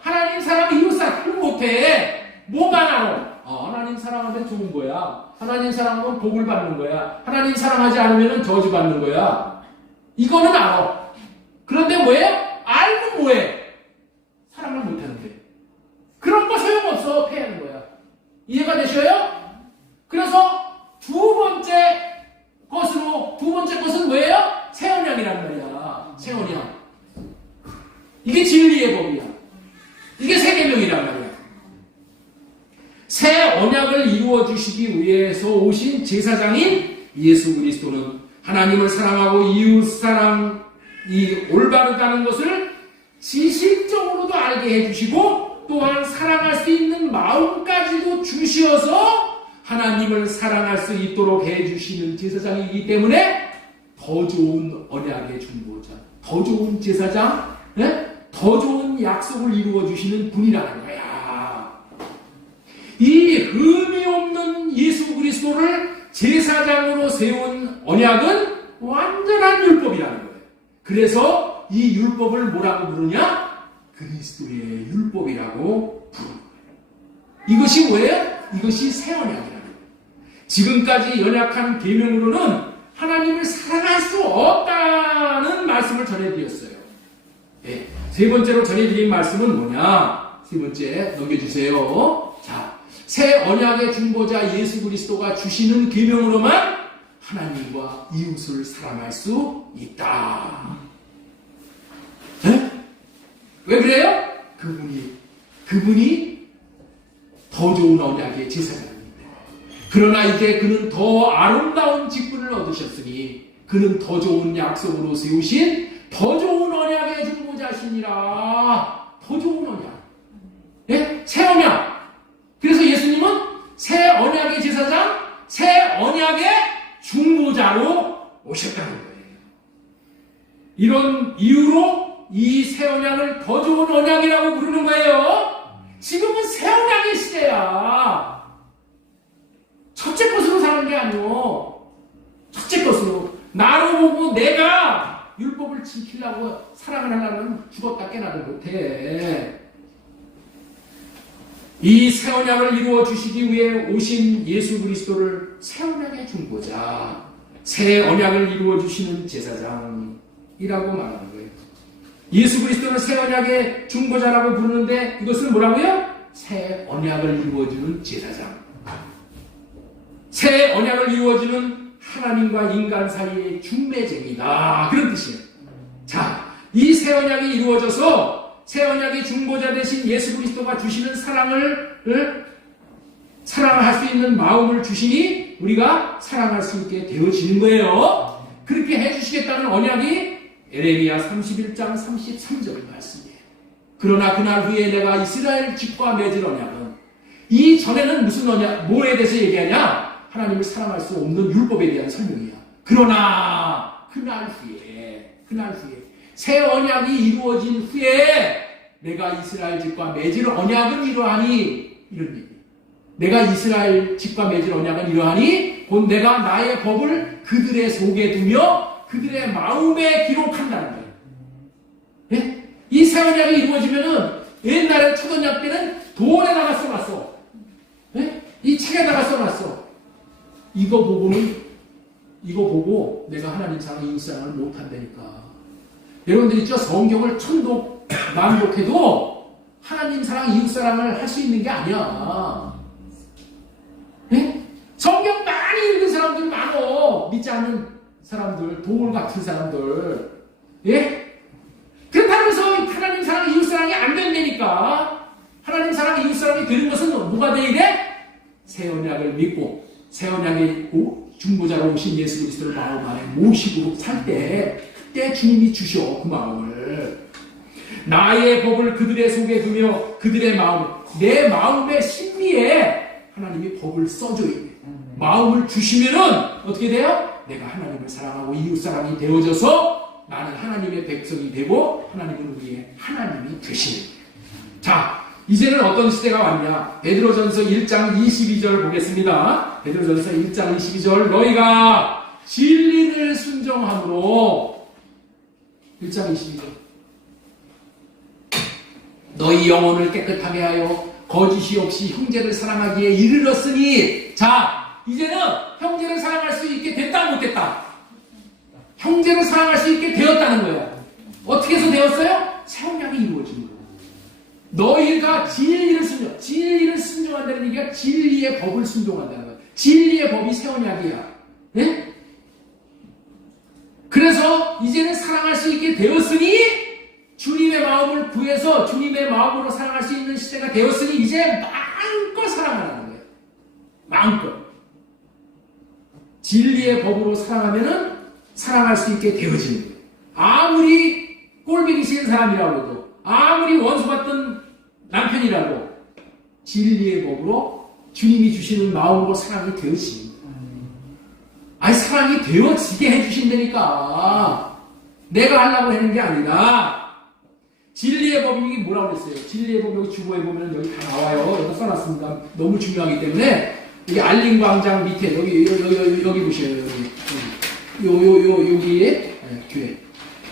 하나님 사랑 이웃 사랑을 못해. 뭐가 나오? 하나님 사랑하면 좋은 거야. 하나님 사랑하면 복을 받는 거야. 하나님 사랑하지 않으면 저주 받는 거야. 이거는 알아. 그런데 뭐예요? 알면 뭐해? 사랑을 못하는데. 그런 거 소용없어. 패하는 거야. 이해가 되셔요? 그래서 두 번째 것은 뭐예요? 새 언약이란 말이야. 새 언약. 이게 진리의 법이야. 이게 새 계명이란 말이야. 새 언약을 이루어 주시기 위해서 오신 제사장인 예수 그리스도는 하나님을 사랑하고 이웃 사랑이 올바르다는 것을 지식적으로도 알게 해주시고 또한 사랑할 수 있는 마음까지도 주시어서 하나님을 사랑할 수 있도록 해주시는 제사장이기 때문에 더 좋은 언약의 중보자, 더 좋은 제사장, 더 좋은 약속을 이루어 주시는 분이라는 거야. 이 의미 없는 예수 그리스도를 제사장으로 세운 언약은 완전한 율법이라는 거예요. 그래서 이 율법을 뭐라고 부르냐? 그리스도의 율법이라고 부르는 거예요. 이것이 뭐예요? 이것이 새 언약이라는 거예요. 지금까지 연약한 계명으로는 하나님을 사랑할 수 없다는 말씀을 전해드렸어요. 네. 세 번째로 전해드린 말씀은 뭐냐? 세 번째 넘겨주세요. 자, 새 언약의 중보자 예수 그리스도가 주시는 계명으로만 하나님과 이웃을 사랑할 수 있다. 네? 왜 그래요? 그분이 더 좋은 언약의 제사장입니다. 그러나 이제 그는 더 아름다운 직분을 얻으셨으니 그는 더 좋은 약속으로 세우신 더 좋은 언약의 중보자시니라. 더 좋은 언약. 예? 새 언약. 그래서 예수님은 새 언약의 제사장, 새 언약의 중보자로 오셨다는 거예요. 이런 이유로 이 새 언약을 더 좋은 언약이라고 부르는 거예요. 지금은 새 언약의 시대야. 첫째 것으로 사는 게 아니오. 첫째 것으로. 나로 보고 내가 율법을 지키려고 사랑을 하려면 죽었다 깨나도 못해. 이 새 언약을 이루어 주시기 위해 오신 예수 그리스도를 새 언약의 중보자, 새 언약을 이루어 주시는 제사장이라고 말하는 거예요. 예수 그리스도를 새 언약의 중보자라고 부르는데 이것은 뭐라고요? 새 언약을 이루어주는 제사장. 새 언약을 이루어주는 하나님과 인간 사이의 중매쟁이다. 그런 뜻이에요. 자, 이 새 언약이 이루어져서 새 언약의 중보자 되신 예수 그리스도가 주시는 사랑할 수 있는 마음을 주시니 우리가 사랑할 수 있게 되어지는 거예요. 그렇게 해주시겠다는 언약이 에레미야 31장 33절 말씀이에요. 그러나 그날 후에 내가 이스라엘 집과 맺을 언약은, 이 전에는 무슨 언약, 뭐에 대해서 얘기하냐? 하나님을 사랑할 수 없는 율법에 대한 설명이야. 그러나 그날 후에 새 언약이 이루어진 후에 내가 이스라엘 집과 맺을 언약은 이러하니, 이런 얘기. 내가 이스라엘 집과 맺을 언약은 이러하니 곧 내가 나의 법을 그들의 속에 두며 그들의 마음에 기록한다는 거예요. 네? 이 새 언약이 이루어지면은 옛날에 첫 언약 때는 돌에다가 써놨어. 네? 이 책에다가 써놨어. 이거 보고 내가 하나님 사랑, 이웃 사랑을 못한다니까. 여러분들 있죠? 성경을 천독, 만독해도 하나님 사랑, 이웃 사랑을 할 수 있는 게 아니야. 네? 성경 많이 읽은 사람들 많어. 믿지 않는 사람들, 돌 같은 사람들. 예? 그렇다고 해서 하나님 사랑, 이웃 사랑이 안 된다니까. 하나님 사랑, 이웃 사랑이 되는 것은 뭐가 돼야 돼? 새 언약을 믿고 새 언약의 중보자로 오신 예수 그리스도를 마음 안에 모시고 살 때, 그때 주님이 주셔, 그 마음을. 나의 법을 그들의 속에 두며 그들의 마음, 내 마음의 심리에 하나님이 법을 써줘야 돼. 마음을 주시면은 어떻게 돼요? 내가 하나님을 사랑하고 이웃 사랑이 되어져서 나는 하나님의 백성이 되고 하나님은 우리의 하나님이 되시는 거예요. 자, 이제는 어떤 시대가 왔냐? 베드로전서 1장 22절 보겠습니다. 베드로전서 1장 22절, 너희가 진리를 순종함으로, 1장 22절, 너희 영혼을 깨끗하게 하여 거짓이 없이 형제를 사랑하기에 이르렀으니. 자, 이제는 형제를 사랑할 수 있게 됐다, 못 됐다? 형제를 사랑할 수 있게 되었다는 거야. 어떻게 해서 되었어요? 새 언약이 이루어진 거야. 너희가 진리를 순종한다는 얘기가 진리의 법을 순종한다는 거야. 진리의 법이 새 언약이야. 네? 그래서 이제는 사랑할 수 있게 되었으니 주님의 마음을 구해서 주님의 마음으로 사랑할 수 있는 시대가 되었으니 이제 마음껏 사랑하라는 거예요. 마음껏. 진리의 법으로 사랑하면은 사랑할 수 있게 되어지는 거예요. 아무리 꼴보기 싫은 사람이라고 해도 아무리 원수받던 남편이라도 진리의 법으로 주님이 주시는 마음으로 사랑이 되어지는 거예요. 아니 사랑이 되어지게 해주신다니까. 내가 하려고 하는 게 아니라 진리의 법이 뭐라고 했어요? 진리의 법 여기 주보에 보면 여기 다 나와요. 여기 써놨습니다. 너무 중요하기 때문에 여기 알림광장 밑에 여기 보세요. 여기에 교회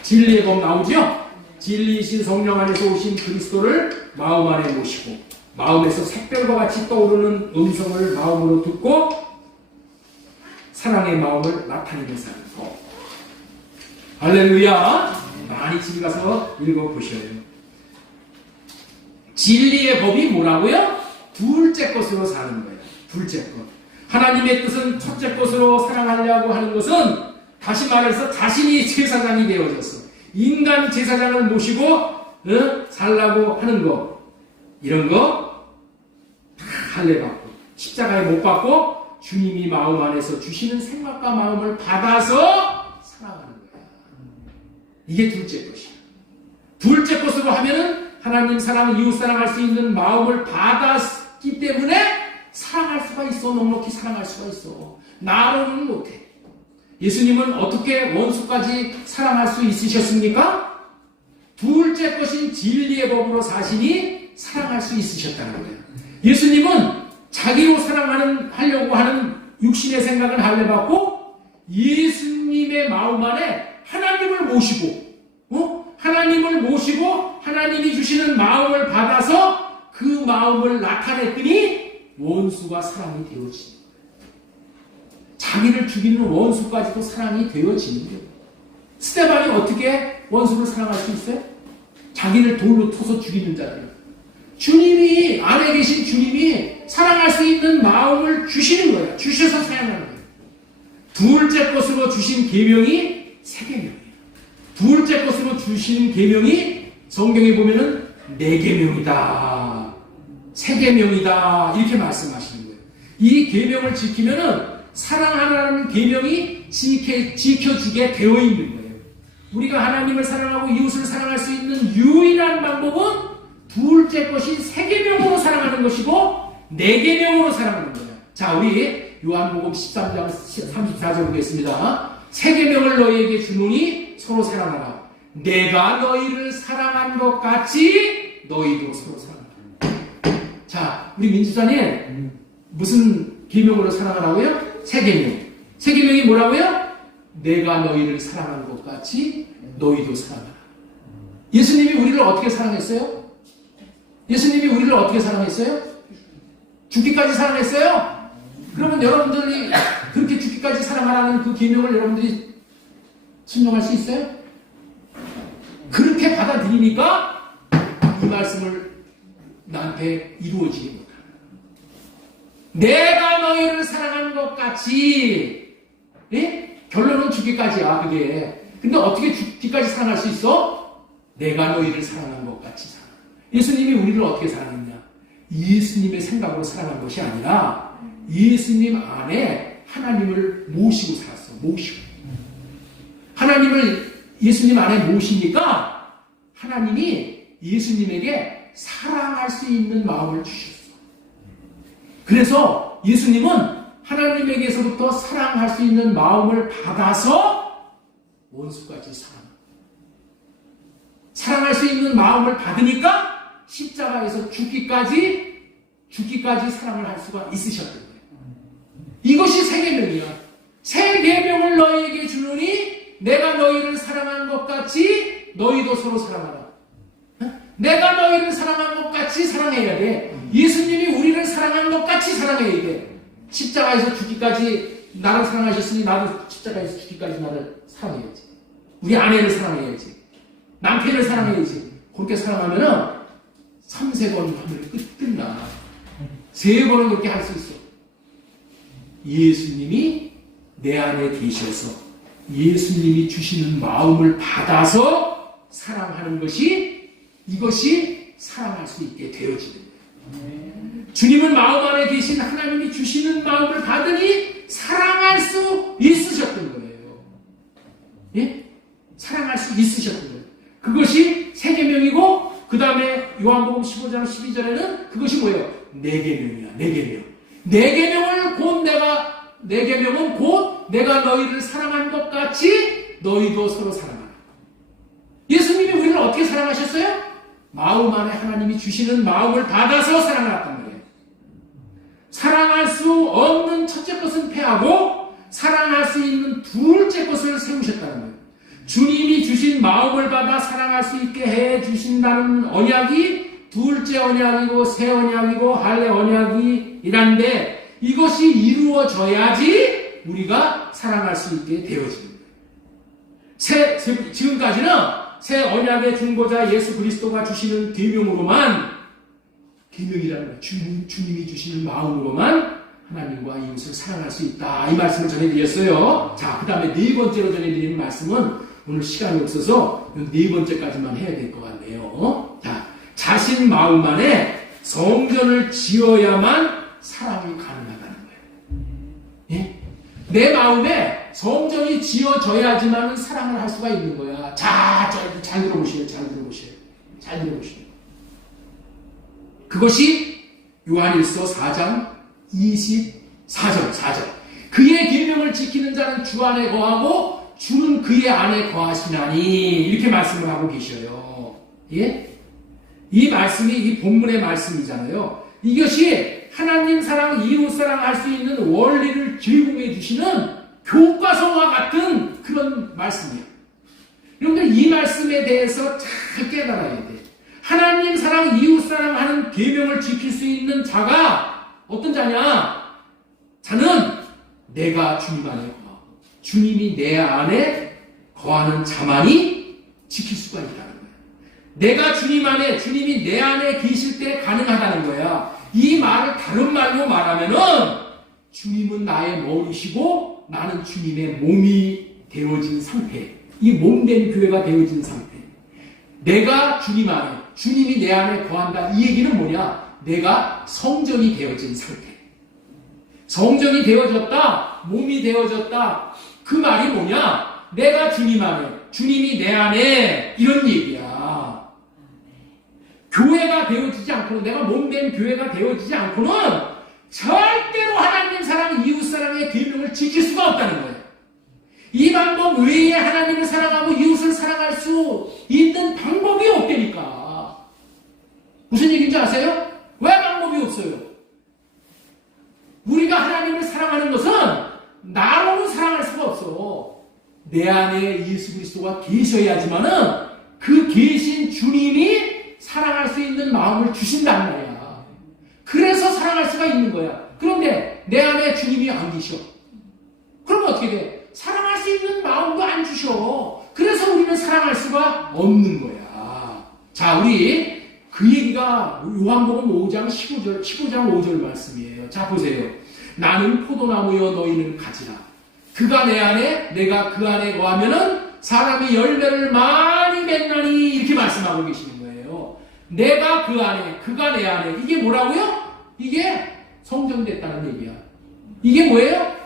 진리의 법 나오죠? 진리이신 성령 안에서 오신 그리스도를 마음 안에 모시고 마음에서 샛별과 같이 떠오르는 음성을 마음으로 듣고 사랑의 마음을 나타내는 사람. 할렐루야. 많이 집에 가서 읽어보셔요. 진리의 법이 뭐라고요? 둘째 것으로 사는 거예요. 둘째 것. 하나님의 뜻은 첫째 것으로 사랑하려고 하는 것은 다시 말해서 자신이 제사장이 되어졌어. 인간 제사장을 모시고 살라고 하는 거. 이런 거 다 할례받고 십자가에 못 박고 주님이 마음 안에서 주시는 생각과 마음을 받아서 사랑하는 거야. 이게 둘째 것이야. 둘째 것으로 하면은 하나님 사랑, 이웃 사랑할 수 있는 마음을 받았기 때문에 사랑할 수가 있어. 넉넉히 사랑할 수가 있어. 나로는 못해. 예수님은 어떻게 원수까지 사랑할 수 있으셨습니까? 둘째 것인 진리의 법으로 사시니 사랑할 수 있으셨다는 거예요. 예수님은 자기로 하려고 하는 육신의 생각을 할례받고 예수님의 마음 안에 하나님을 모시고 하나님이 주시는 마음을 받아서 그 마음을 나타냈더니 원수가 사랑이 되어지는 거예요. 자기를 죽이는 원수까지도 사랑이 되어지는 거예요. 스데반이 어떻게 원수를 사랑할 수 있어요? 자기를 돌로 터서 죽이는 자들. 주님이 안에 계신 주님이 사랑할 수 있는 마음을 주시는 거예요. 주셔서 사랑하는 거예요. 둘째 것으로 주신 계명이 세 계명이에요. 둘째 것으로 주신 계명이 성경에 보면은 네 계명이다, 세 계명이다 이렇게 말씀하시는 거예요. 이 계명을 지키면은 사랑하라는 계명이 지켜지게 되어 있는 거예요. 우리가 하나님을 사랑하고 이웃을 사랑할 수 있는 유일한 방법은 둘째 것이 세 계명으로 사랑하는 것이고 네 계명으로 사랑하는 거예요. 자, 우리 요한복음 13장 34절 보겠습니다. 세 계명을 너희에게 주노니 서로 사랑하라. 내가 너희를 사랑한 것 같이 너희도 서로 사랑하라. 자, 우리 민주사님 무슨 계명으로 사랑하라고요? 세 계명. 세 계명이 뭐라고요? 내가 너희를 사랑한 것 같이 너희도 사랑하라. 예수님이 우리를 어떻게 사랑했어요? 예수님이 우리를 어떻게 사랑했어요? 죽기까지 사랑했어요? 그러면 여러분들이 그렇게 죽기까지 사랑하라는 그 계명을 여러분들이 순종할 수 있어요? 그렇게 받아들이니까 이 말씀을 나한테 이루어지게 못합니다. 내가 너희를 사랑한 것 같이, 예? 결론은 죽기까지야 그게. 근데 어떻게 죽기까지 사랑할 수 있어? 내가 너희를 사랑한 것 같이 사랑. 예수님이 우리를 어떻게 사랑했냐? 예수님의 생각으로 사랑한 것이 아니라 예수님 안에 하나님을 모시고 살았어. 모시고. 하나님을 예수님 안에 모시니까 하나님이 예수님에게 사랑할 수 있는 마음을 주셨어. 그래서 예수님은 하나님에게서부터 사랑할 수 있는 마음을 받아서 원수까지 사랑할 수 있는 마음을 받으니까 십자가에서 죽기까지 사랑을 할 수가 있으셨던 거예요. 이것이 세 계명이야. 세 계명을 너희에게 주노니 내가 너희를 사랑한 것 같이 너희도 서로 사랑하라. 내가 너희를 사랑한 것 같이 사랑해야 돼. 예수님이 우리를 사랑한 것 같이 사랑해야 돼. 십자가에서 죽기까지 나를 사랑하셨으니 나도 십자가에서 죽기까지 나를 사랑해야지. 우리 아내를 사랑해야지. 남편을 사랑해야지. 그렇게 사랑하면은 3-4번 하면 끝나. 3번은 그렇게 할 수 있어. 예수님이 내 안에 계셔서 예수님이 주시는 마음을 받아서 사랑하는 것이 이것이 사랑할 수 있게 되어지는 거예요. 주님은 마음 안에 계신 하나님이 주시는 마음을 받으니 사랑할 수 있으셨던 거예요. 예? 사랑할 수 있으셨던 거예요. 그것이 세 계명이고 그 다음에 요한복음 15장 12절에는 그것이 뭐예요? 네 계명이야. 네 계명. 네 계명을 곧 네 계명은 곧 내가 너희를 사랑한 것 같이 너희도 서로 사랑하라. 예수님이 우리를 어떻게 사랑하셨어요? 마음 안에 하나님이 주시는 마음을 받아서 사랑하였단 말이에요. 사랑할 수 없는 첫째 것은 패하고 사랑할 수 있는 둘째 것을 세우셨다는 거예요. 주님이 주신 마음을 받아 사랑할 수 있게 해 주신다는 언약이 둘째 언약이고 새 언약이고 할례 언약이란데 이것이 이루어져야지 우리가 사랑할 수 있게 되어지는 거예요. 지금까지는 새 언약의 중보자 예수 그리스도가 주시는 계명으로만 계명이라는 거예요. 주님이 주시는 마음으로만 하나님과 이웃을 사랑할 수 있다. 이 말씀을 전해드렸어요. 자, 그 다음에 네 번째로 전해드리는 말씀은 오늘 시간이 없어서 네 번째까지만 해야 될 것 같네요. 자, 자신 마음 안에 성전을 지어야만 사랑이 가능하다는 거예요. 예? 내 마음에 성전이 지어져야지만 사랑을 할 수가 있는 거야. 자, 잘 들어보세요. 잘 들어보세요. 잘 들어보세요. 그것이 요한일서 4장 24절 4절. 그의 계명을 지키는 자는 주 안에 거하고 주는 그의 안에 거하시나니 이렇게 말씀을 하고 계셔요. 예? 이 말씀이 이 본문의 말씀이잖아요. 이것이 하나님 사랑, 이웃 사랑 할 수 있는 원리를 제공해 주시는 교과서와 같은 그런 말씀이에요. 여러분들 이 말씀에 대해서 잘 깨달아야 돼. 하나님 사랑, 이웃 사랑하는 계명을 지킬 수 있는 자가 어떤 자냐? 자는 내가 주님 안에 거하고 주님이 내 안에 거하는 자만이 지킬 수가 있다는 거예요. 내가 주님 안에, 주님이 내 안에 계실 때 가능하다는 거야. 이 말을 다른 말로 말하면은 주님은 나의 머리시고 나는 주님의 몸이 되어진 상태. 이 몸된 교회가 되어진 상태. 내가 주님 안에, 주님이 내 안에 거한다. 이 얘기는 뭐냐? 내가 성전이 되어진 상태. 성전이 되어졌다. 몸이 되어졌다. 그 말이 뭐냐? 내가 주님 안에, 주님이 내 안에 이런 얘기야. 교회가 되어지지 않고는, 내가 몸된 교회가 되어지지 않고는 절대로 하나님 사랑, 이웃 사랑의 계명을 지킬 수가 없다는 거예요. 이 방법 외에 하나님을 사랑하고 이웃을 사랑할 수 있는 방법이 없다니까. 무슨 얘기인지 아세요? 왜 방법이 없어요? 우리가 하나님을 사랑하는 것은 나로는 사랑할 수가 없어. 내 안에 예수 그리스도가 계셔야지만은 그 계신 주님이 사랑할 수 있는 마음을 주신단 말이야. 그래서 사랑할 수가 있는 거야. 그런데 내 안에 주님이 안 계셔. 그러면 어떻게 돼? 사랑할 수 있는 마음도 안 주셔. 그래서 우리는 사랑할 수가 없는 거야. 자, 우리 그 얘기가 요한복음 5장 15장 5절 말씀이에요. 자, 보세요. 나는 포도나무여 너희는 가지라. 그가 내 안에 내가 그 안에 거하면은 사람이 열매를 많이 맺나니 이렇게 말씀하고 계시는 거예요. 내가 그 안에, 그가 내 안에. 이게 뭐라고요? 이게 성전됐다는 얘기야. 이게 뭐예요?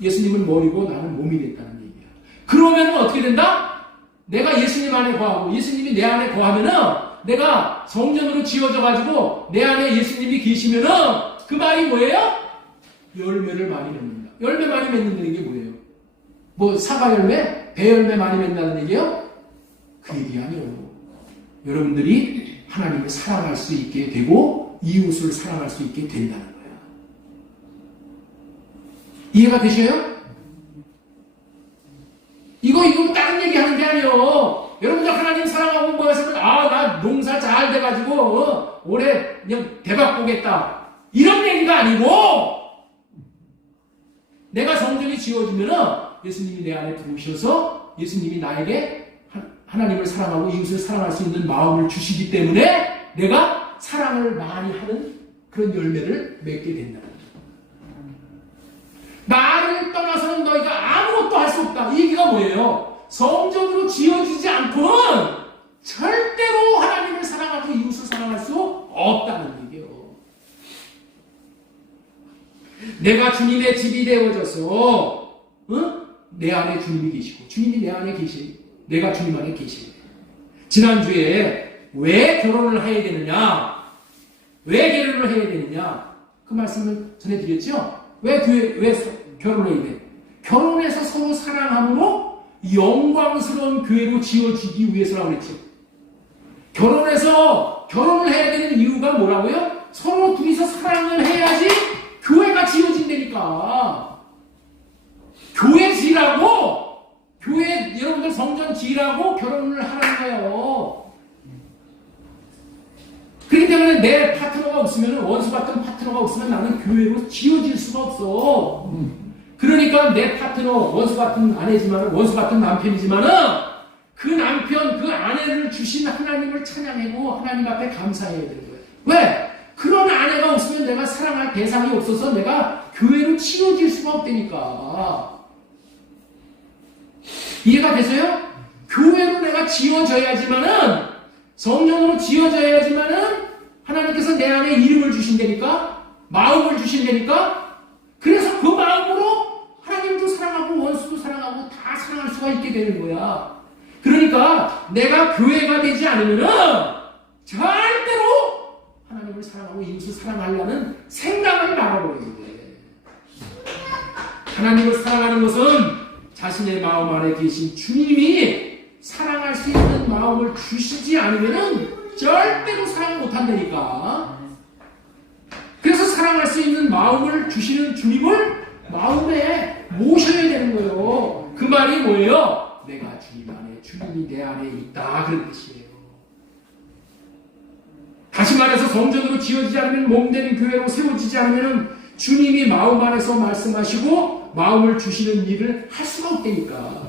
예수님은 머리고 나는 몸이 됐다는 얘기야. 그러면 어떻게 된다? 내가 예수님 안에 거하고 예수님이 내 안에 거하면은 내가 성전으로 지어져가지고 내 안에 예수님이 계시면은 그 말이 뭐예요? 열매를 많이 맺는다. 열매 많이 맺는다는 게 뭐예요? 뭐 사과 열매? 배 열매 많이 맺는다는 얘기예요? 그 얘기 아니에요. 여러분들이 하나님을 사랑할 수 있게 되고 이웃을 사랑할 수 있게 된다는 거야. 이해가 되셔요? 이거 다른 얘기 하는 게 아니에요. 여러분들 하나님 사랑하고 뭐 해서 나 농사 잘 돼가지고 올해 그냥 대박 보겠다. 이런 얘기가 아니고 내가 성전이 지어지면은 예수님이 내 안에 들어오셔서 예수님이 나에게 하나님을 사랑하고 이웃을 사랑할 수 있는 마음을 주시기 때문에 내가 사랑을 많이 하는 그런 열매를 맺게 된다는 거죠. 나를 떠나서는 너희가 아무것도 할 수 없다. 이 얘기가 뭐예요? 성전으로 지어지지 않고는 절대로 하나님을 사랑하고 이웃을 사랑할 수 없다는 얘기예요. 내가 주님의 집이 되어져서 내 안에 주님이 계시고 주님이 내 안에 계시고 내가 주님 안에 계시고 지난주에 왜 결혼을 해야 되느냐? 왜 결혼을 해야 되느냐? 그 말씀을 전해드렸죠? 왜 결혼을 해야 돼? 결혼해서 서로 사랑함으로 영광스러운 교회로 지어지기 위해서라고 그랬죠. 결혼을 해야 되는 이유가 뭐라고요? 서로 둘이서 사랑을 해야지 교회가 지어진다니까. 교회 지라고, 교회 여러분들 성전 지라고 결혼을 하라는 거예요. 그렇기 때문에 내 파트너가 없으면, 원수 같은 파트너가 없으면 나는 교회로 지어질 수가 없어. 그러니까 내 파트너, 원수 같은 아내지만, 원수 같은 남편이지만은 그 남편, 그 아내를 주신 하나님을 찬양하고 하나님 앞에 감사해야 되는 거예요. 왜? 그런 아내가 없으면 내가 사랑할 대상이 없어서 내가 교회로 치워질 수가 없다니까. 이해가 되세요? 교회로 내가 지어져야지만은, 성령으로 지어져야지만은 하나님께서 내 안에 이름을 주신다니까? 마음을 주신다니까? 그래서 그 마음으로 하나님도 사랑하고 원수도 사랑하고 다 사랑할 수가 있게 되는 거야. 그러니까 내가 교회가 되지 않으면은 절대로 하나님을 사랑하고 이웃을 사랑하려는 생각을 말아버리는 거예요. 하나님을 사랑하는 것은 자신의 마음 안에 계신 주님이 사랑할 수 있는 마음을 주시지 않으면은 절대로 사랑 못한다니까. 그래서 사랑할 수 있는 마음을 주시는 주님을 마음에 모셔야 되는 거예요. 그 말이 뭐예요? 내가 주님 안에, 주님이 내 안에 있다. 그런 뜻이에요. 다시 말해서 성전으로 지어지지 않으면 몸된 교회로 세워지지 않으면 주님이 마음 안에서 말씀하시고 마음을 주시는 일을 할 수가 없다니까.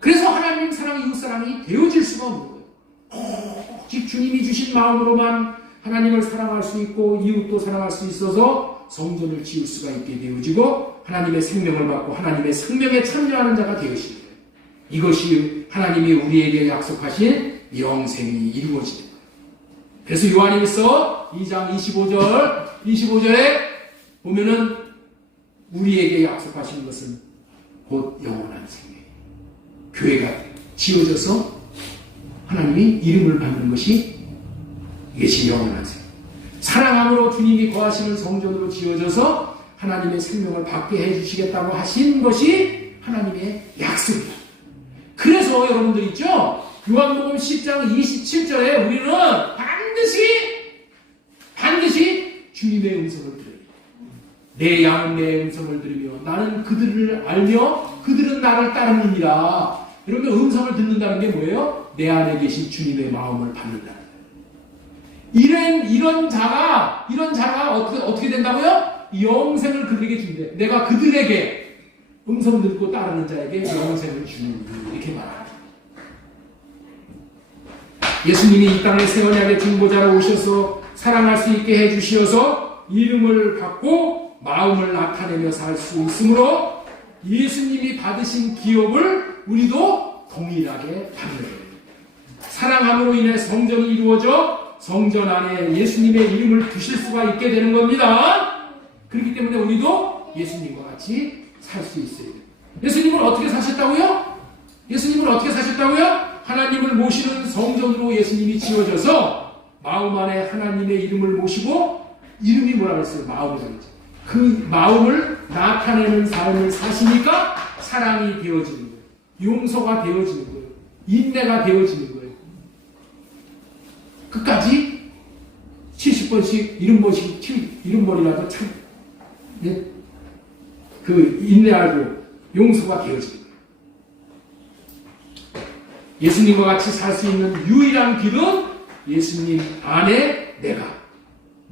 그래서 하나님 사랑, 이웃 사랑이 되어질 수가 없는 거예요. 오직 주님이 주신 마음으로만 하나님을 사랑할 수 있고 이웃도 사랑할 수 있어서 성전을 지을 수가 있게 되어지고 하나님의 생명을 받고 하나님의 생명에 참여하는 자가 되어지는 거예요. 이것이 하나님이 우리에게 약속하신 영생이 이루어지는 거예요. 그래서 요한일서 2장 25절에 보면은 우리에게 약속하신 것은 곧 영원한 생명이에요. 교회가 지어져서 하나님이 이름을 받는 것이 이것이 영원한 생명. 사랑함으로 주님이 거하시는 성전으로 지어져서 하나님의 생명을 받게 해주시겠다고 하신 것이 하나님의 약속이다. 그래서 여러분들 있죠? 요한복음 10장 27절에 우리는 반드시 주님의 음성을 들어요. 내 양은 내 음성을 들으며 나는 그들을 알며 그들은 나를 따르느니라. 여러분 음성을 듣는다는 게 뭐예요? 내 안에 계신 주님의 마음을 받는다는 거예요. 이런 자가 어떻게 된다고요? 영생을 그들에게 준대. 내가 그들에게 음성 듣고 따르는 자에게 영생을 주는 이렇게 말합니다. 예수님이 이 땅에 새 언약의 중보자로 오셔서 사랑할 수 있게 해주시어서 이름을 받고 마음을 나타내며 살 수 있으므로 예수님이 받으신 기업을 우리도 동일하게 받는 거예요. 사랑함으로 인해 성전이 이루어져 성전 안에 예수님의 이름을 두실 수가 있게 되는 겁니다. 그렇기 때문에 우리도 예수님과 같이 살 수 있어요. 예수님은 어떻게 사셨다고요? 하나님을 모시는 성전으로 예수님이 지어져서 마음 안에 하나님의 이름을 모시고 이름이 뭐라고 했어요? 마음이라고 했죠. 그 마음을 나타내는 삶을 사시니까 사랑이 되어지는 거예요. 용서가 되어지는 거예요. 인내가 되어지는 거예요. 끝까지 70번씩 70번이라도 참 그 인내하고 용서가 되어지는 거예요. 예수님과 같이 살 수 있는 유일한 길은 예수님 안에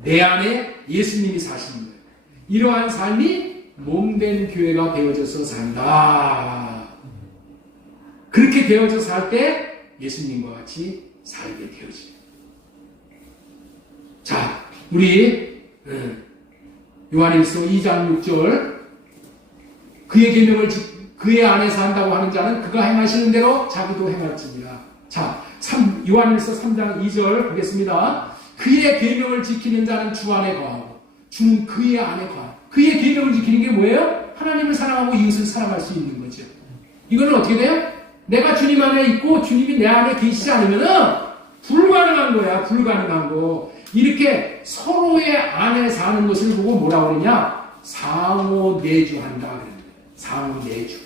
내 안에 예수님이 사시는 거예요. 이러한 삶이 몸된 교회가 되어져서 산다. 그렇게 되어져 살 때 예수님과 같이 살게 되어집니다. 자, 우리 요한일서 2장 6절 그의 계명을 그의 안에서 한다고 하는 자는 그가 행하시는 대로 자기도 행할지니라. 자, 요한일서 3장 2절 보겠습니다. 그의 계명을 지키는 자는 주 안에 거하고 주는 그의 안에 거하고. 그의 계명을 지키는 게 뭐예요? 하나님을 사랑하고 이웃을 사랑할 수 있는 거죠. 이거는 어떻게 돼요? 내가 주님 안에 있고 주님이 내 안에 계시지 않으면은 불가능한 거야. 불가능한 거. 이렇게 서로의 안에 사는 것을 보고 뭐라고 그러냐? 상호 내주한다 그러는 거예요. 상호 내주.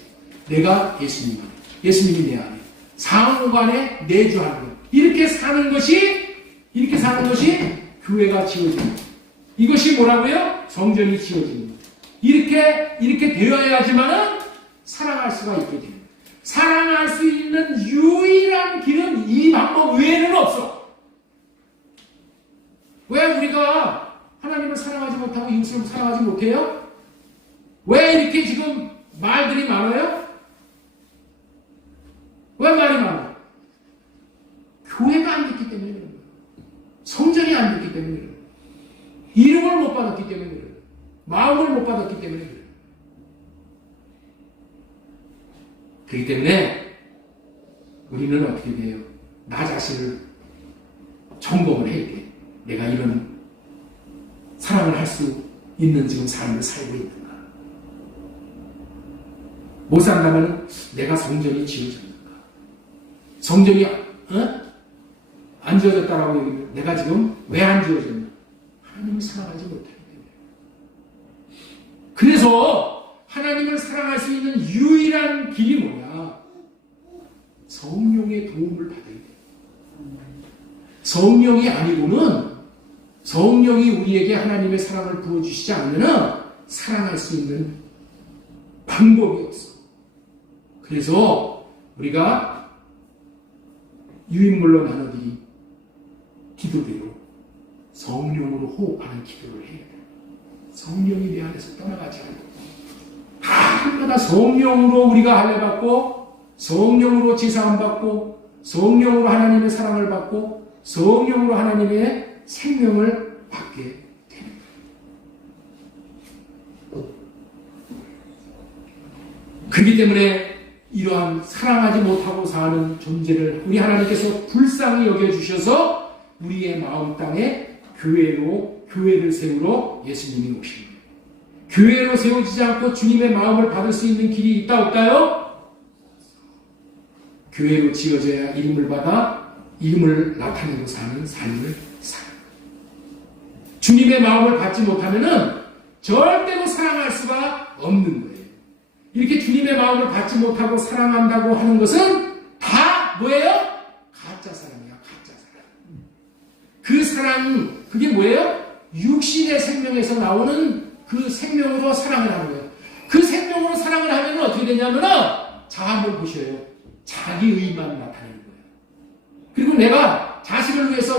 내가 예수님 안에, 예수님이 내 안에. 상호 간에 내주하는 거. 이렇게 사는 것이 교회가 지어지는 거예요. 이것이 뭐라고요? 성전이 지어지는 거예요. 이렇게 되어야지만은 사랑할 수가 있게 됩니다. 사랑할 수 있는 유일한 길은 이 방법 외에는 없어. 왜 우리가 하나님을 사랑하지 못하고 이웃을 사랑하지 못해요? 왜 이렇게 지금 말들이 많아요? 왜 말이 많아요? 교회가 안 됐기 때문에 그런 거예요. 성전이 안 됐기 때문에 그런 거예요. 이름을 못 받았기 때문에 그래요. 마음을 못 받았기 때문에 그래요. 그렇기 때문에 우리는 어떻게 돼요? 나 자신을 점검을 해야 돼. 내가 이런 사랑을 할 수 있는 지금 삶을 살고 있는가? 못 산다면 내가 성전이 지어졌는가? 성전이 안 지어졌다라고 얘기하면 내가 지금 왜 안 지어졌나? 하나님을 사랑하지 못하기 때문에. 그래서 하나님을 사랑할 수 있는 유일한 길이 뭐냐? 성령의 도움을 받아야 돼. 성령이 아니고는 성령이 우리에게 하나님의 사랑을 부어주시지 않으면 사랑할 수 있는 방법이 없어. 그래서 우리가 유인물로 나눠드린 기도대로 성령으로 호흡하는 기도를 해야 돼. 성령이 내 안에서 떠나가지 않고 하나마다 성령으로 우리가 할례 받고 성령으로 제사함 받고 성령으로 하나님의 사랑을 받고 성령으로 하나님의 생명을 받게 되는 거예요. 그렇기 때문에 이러한 사랑하지 못하고 사는 존재를 우리 하나님께서 불쌍히 여겨주셔서 우리의 마음 땅에 교회를 세우러 예수님이 오신 거예요. 교회로 세워지지 않고 주님의 마음을 받을 수 있는 길이 있다 없다요? 교회로 지어져야 이름을 받아 이름을 나타내고 사는 삶을 살아요. 주님의 마음을 받지 못하면은 절대로 사랑할 수가 없는 거예요. 이렇게 주님의 마음을 받지 못하고 사랑한다고 하는 것은 다 뭐예요? 가짜 사랑이야. 가짜 사랑. 그 사랑, 그게 뭐예요? 육신의 생명에서 나오는 그 생명으로 사랑을 하는 거예요. 그 생명으로 사랑을 하면 어떻게 되냐면은 자 한번 보셔요. 자기 의만 나타내는 거예요. 그리고 내가 자식을 위해서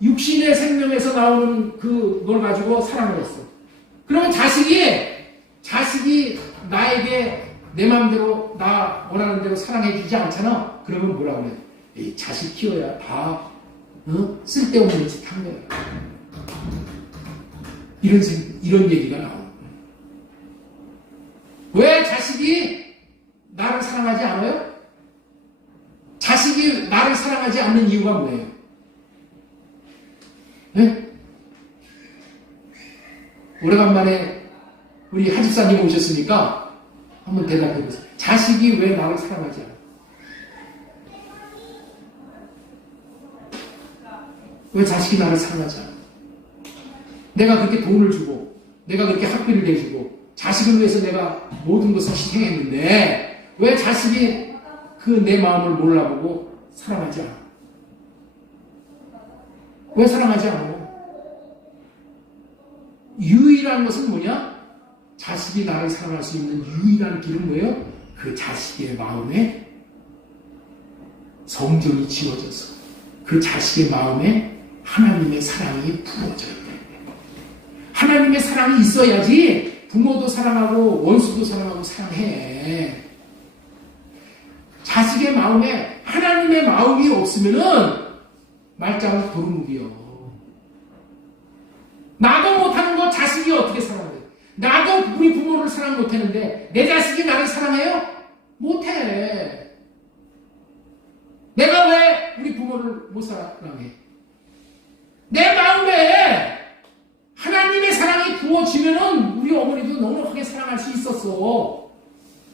육신의 생명에서 나오는 그걸 가지고 사랑을 했어. 그러면 자식이 나에게 내 마음대로 나 원하는 대로 사랑해 주지 않잖아. 그러면 뭐라고 그래? 이 자식 키워야 다 쓸데없는 짓 한 거야. 이런 얘기가 나오는 거야. 왜 자식이 나를 사랑하지 않아요? 자식이 나를 사랑하지 않는 이유가 뭐예요? 네? 오래간만에 우리 하집사님 오셨으니까 한번 대답해 보세요. 자식이 왜 나를 사랑하지 않아요? 왜 자식이 나를 사랑하지 않아요? 내가 그렇게 돈을 주고 내가 그렇게 학비를 내주고 자식을 위해서 내가 모든 것을 희생했는데 왜 자식이 그 내 마음을 몰라보고 사랑하지 않아? 왜 사랑하지 않아? 유일한 것은 뭐냐? 자식이 나를 사랑할 수 있는 유일한 길은 뭐예요? 그 자식의 마음에 성전이 지어져서 그 자식의 마음에 하나님의 사랑이 부어져야 돼. 하나님의 사랑이 있어야지 부모도 사랑하고 원수도 사랑하고 사랑해. 자식의 마음에 하나님의 마음이 없으면은 말짱 도루묵이요. 나도 못하는 거 자식이 어떻게 사랑해? 나도 우리 부모를 사랑 못했는데 내 자식이 나를 사랑해요? 못해. 내가 왜 우리 부모를 못 사랑해? 내 마음에 하나님의 사랑이 부어지면은 우리 어머니도 넉넉하게 사랑할 수 있었어.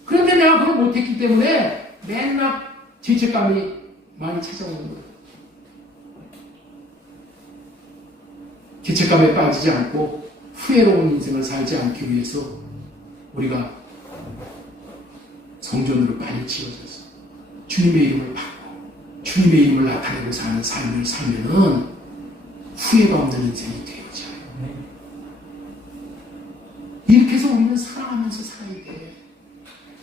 그런데 내가 그걸 못했기 때문에 맨날 죄책감이 많이 찾아오는 거야. 죄책감에 빠지지 않고 후회로운 인생을 살지 않기 위해서 우리가 성전으로 빨리 지어져서 주님의 이름을 받고 주님의 이름을 나타내고 사는 삶을 살면은 후회가 없는 인생이 되어져요. 이렇게 해서 우리는 사랑하면서 살아야 돼.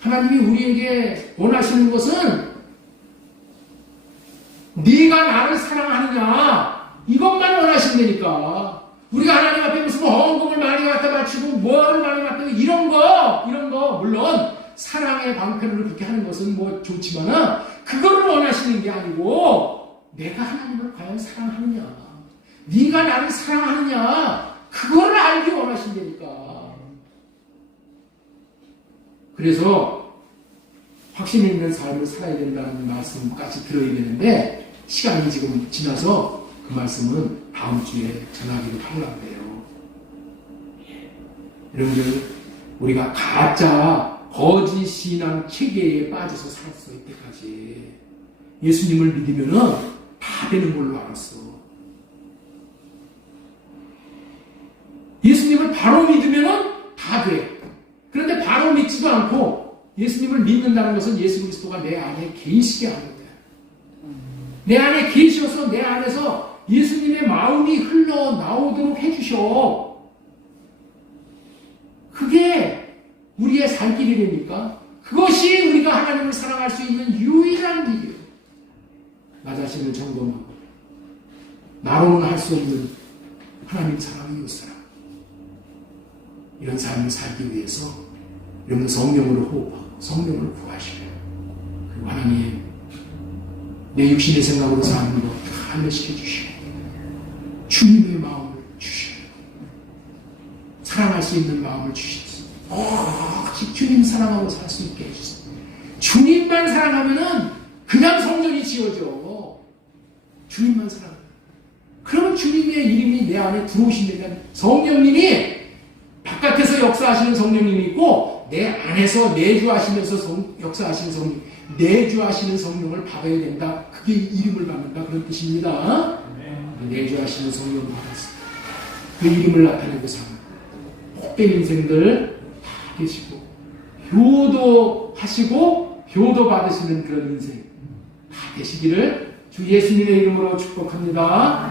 하나님이 우리에게 원하시는 것은 네가 나를 사랑하느냐 이것만 원하신다니까. 우리가 하나님 앞에 무슨 헌금을 많이 갖다 바치고 뭐를 많이 갖다 이런 거 물론 사랑의 방편으로 그렇게 하는 것은 뭐 좋지만은 그거를 원하시는 게 아니고 내가 하나님을 과연 사랑하느냐 네가 나를 사랑하느냐 그거를 알기 원하신다니까. 그래서 확신 있는 삶을 살아야 된다는 말씀까지 들어야 되는데 시간이 지금 지나서 그 말씀은 다음 주에 전하기로 하려고 해요. 여러분들 우리가 가짜 거짓 신앙 체계에 빠져서 살았을 때까지 예수님을 믿으면은 다 되는 걸로 알았어. 예수님을 바로 믿으면은 다 돼. 그런데 바로 믿지도 않고 예수님을 믿는다는 것은 예수 그리스도가 내 안에 계시게 하는 거야. 내 안에 계셔서 내 안에서 예수님의 마음이 흘러나오도록 해주셔. 그게 우리의 살 길이 됩니까? 그것이 우리가 하나님을 사랑할 수 있는 유일한 길이에요. 나 자신을 점검하고 나로는 할 수 없는 하나님 사랑, 이웃 사랑 이런 삶을 살기 위해서 여러분 성령으로 호흡하고 성령을 구하시고 그리고 하나님 내 육신의 생각으로 사는 것 다 멸시켜 주시고 주님의 마음을 주시고 사랑할 수 있는 마음을 주시옵소서. 오직 주님 사랑하고 살 수 있게 해주세요. 주님만 사랑하면은 그냥 성전이 지어져. 주님만 사랑하면 그러면 주님의 이름이 내 안에 들어오시니까 성령님이 바깥에서 역사하시는 성령님이 있고 내 안에서 내주하시면서 역사하시는 성령, 내주하시는 성령을 받아야 된다. 그게 이름을 받는다 그런 뜻입니다. 내주하시는 성령을 받았어. 그 이름을 나타내고 사는 복된 인생들 다 계시고 효도하시고 효도 받으시는 그런 인생 다 되시기를 주 예수님의 이름으로 축복합니다.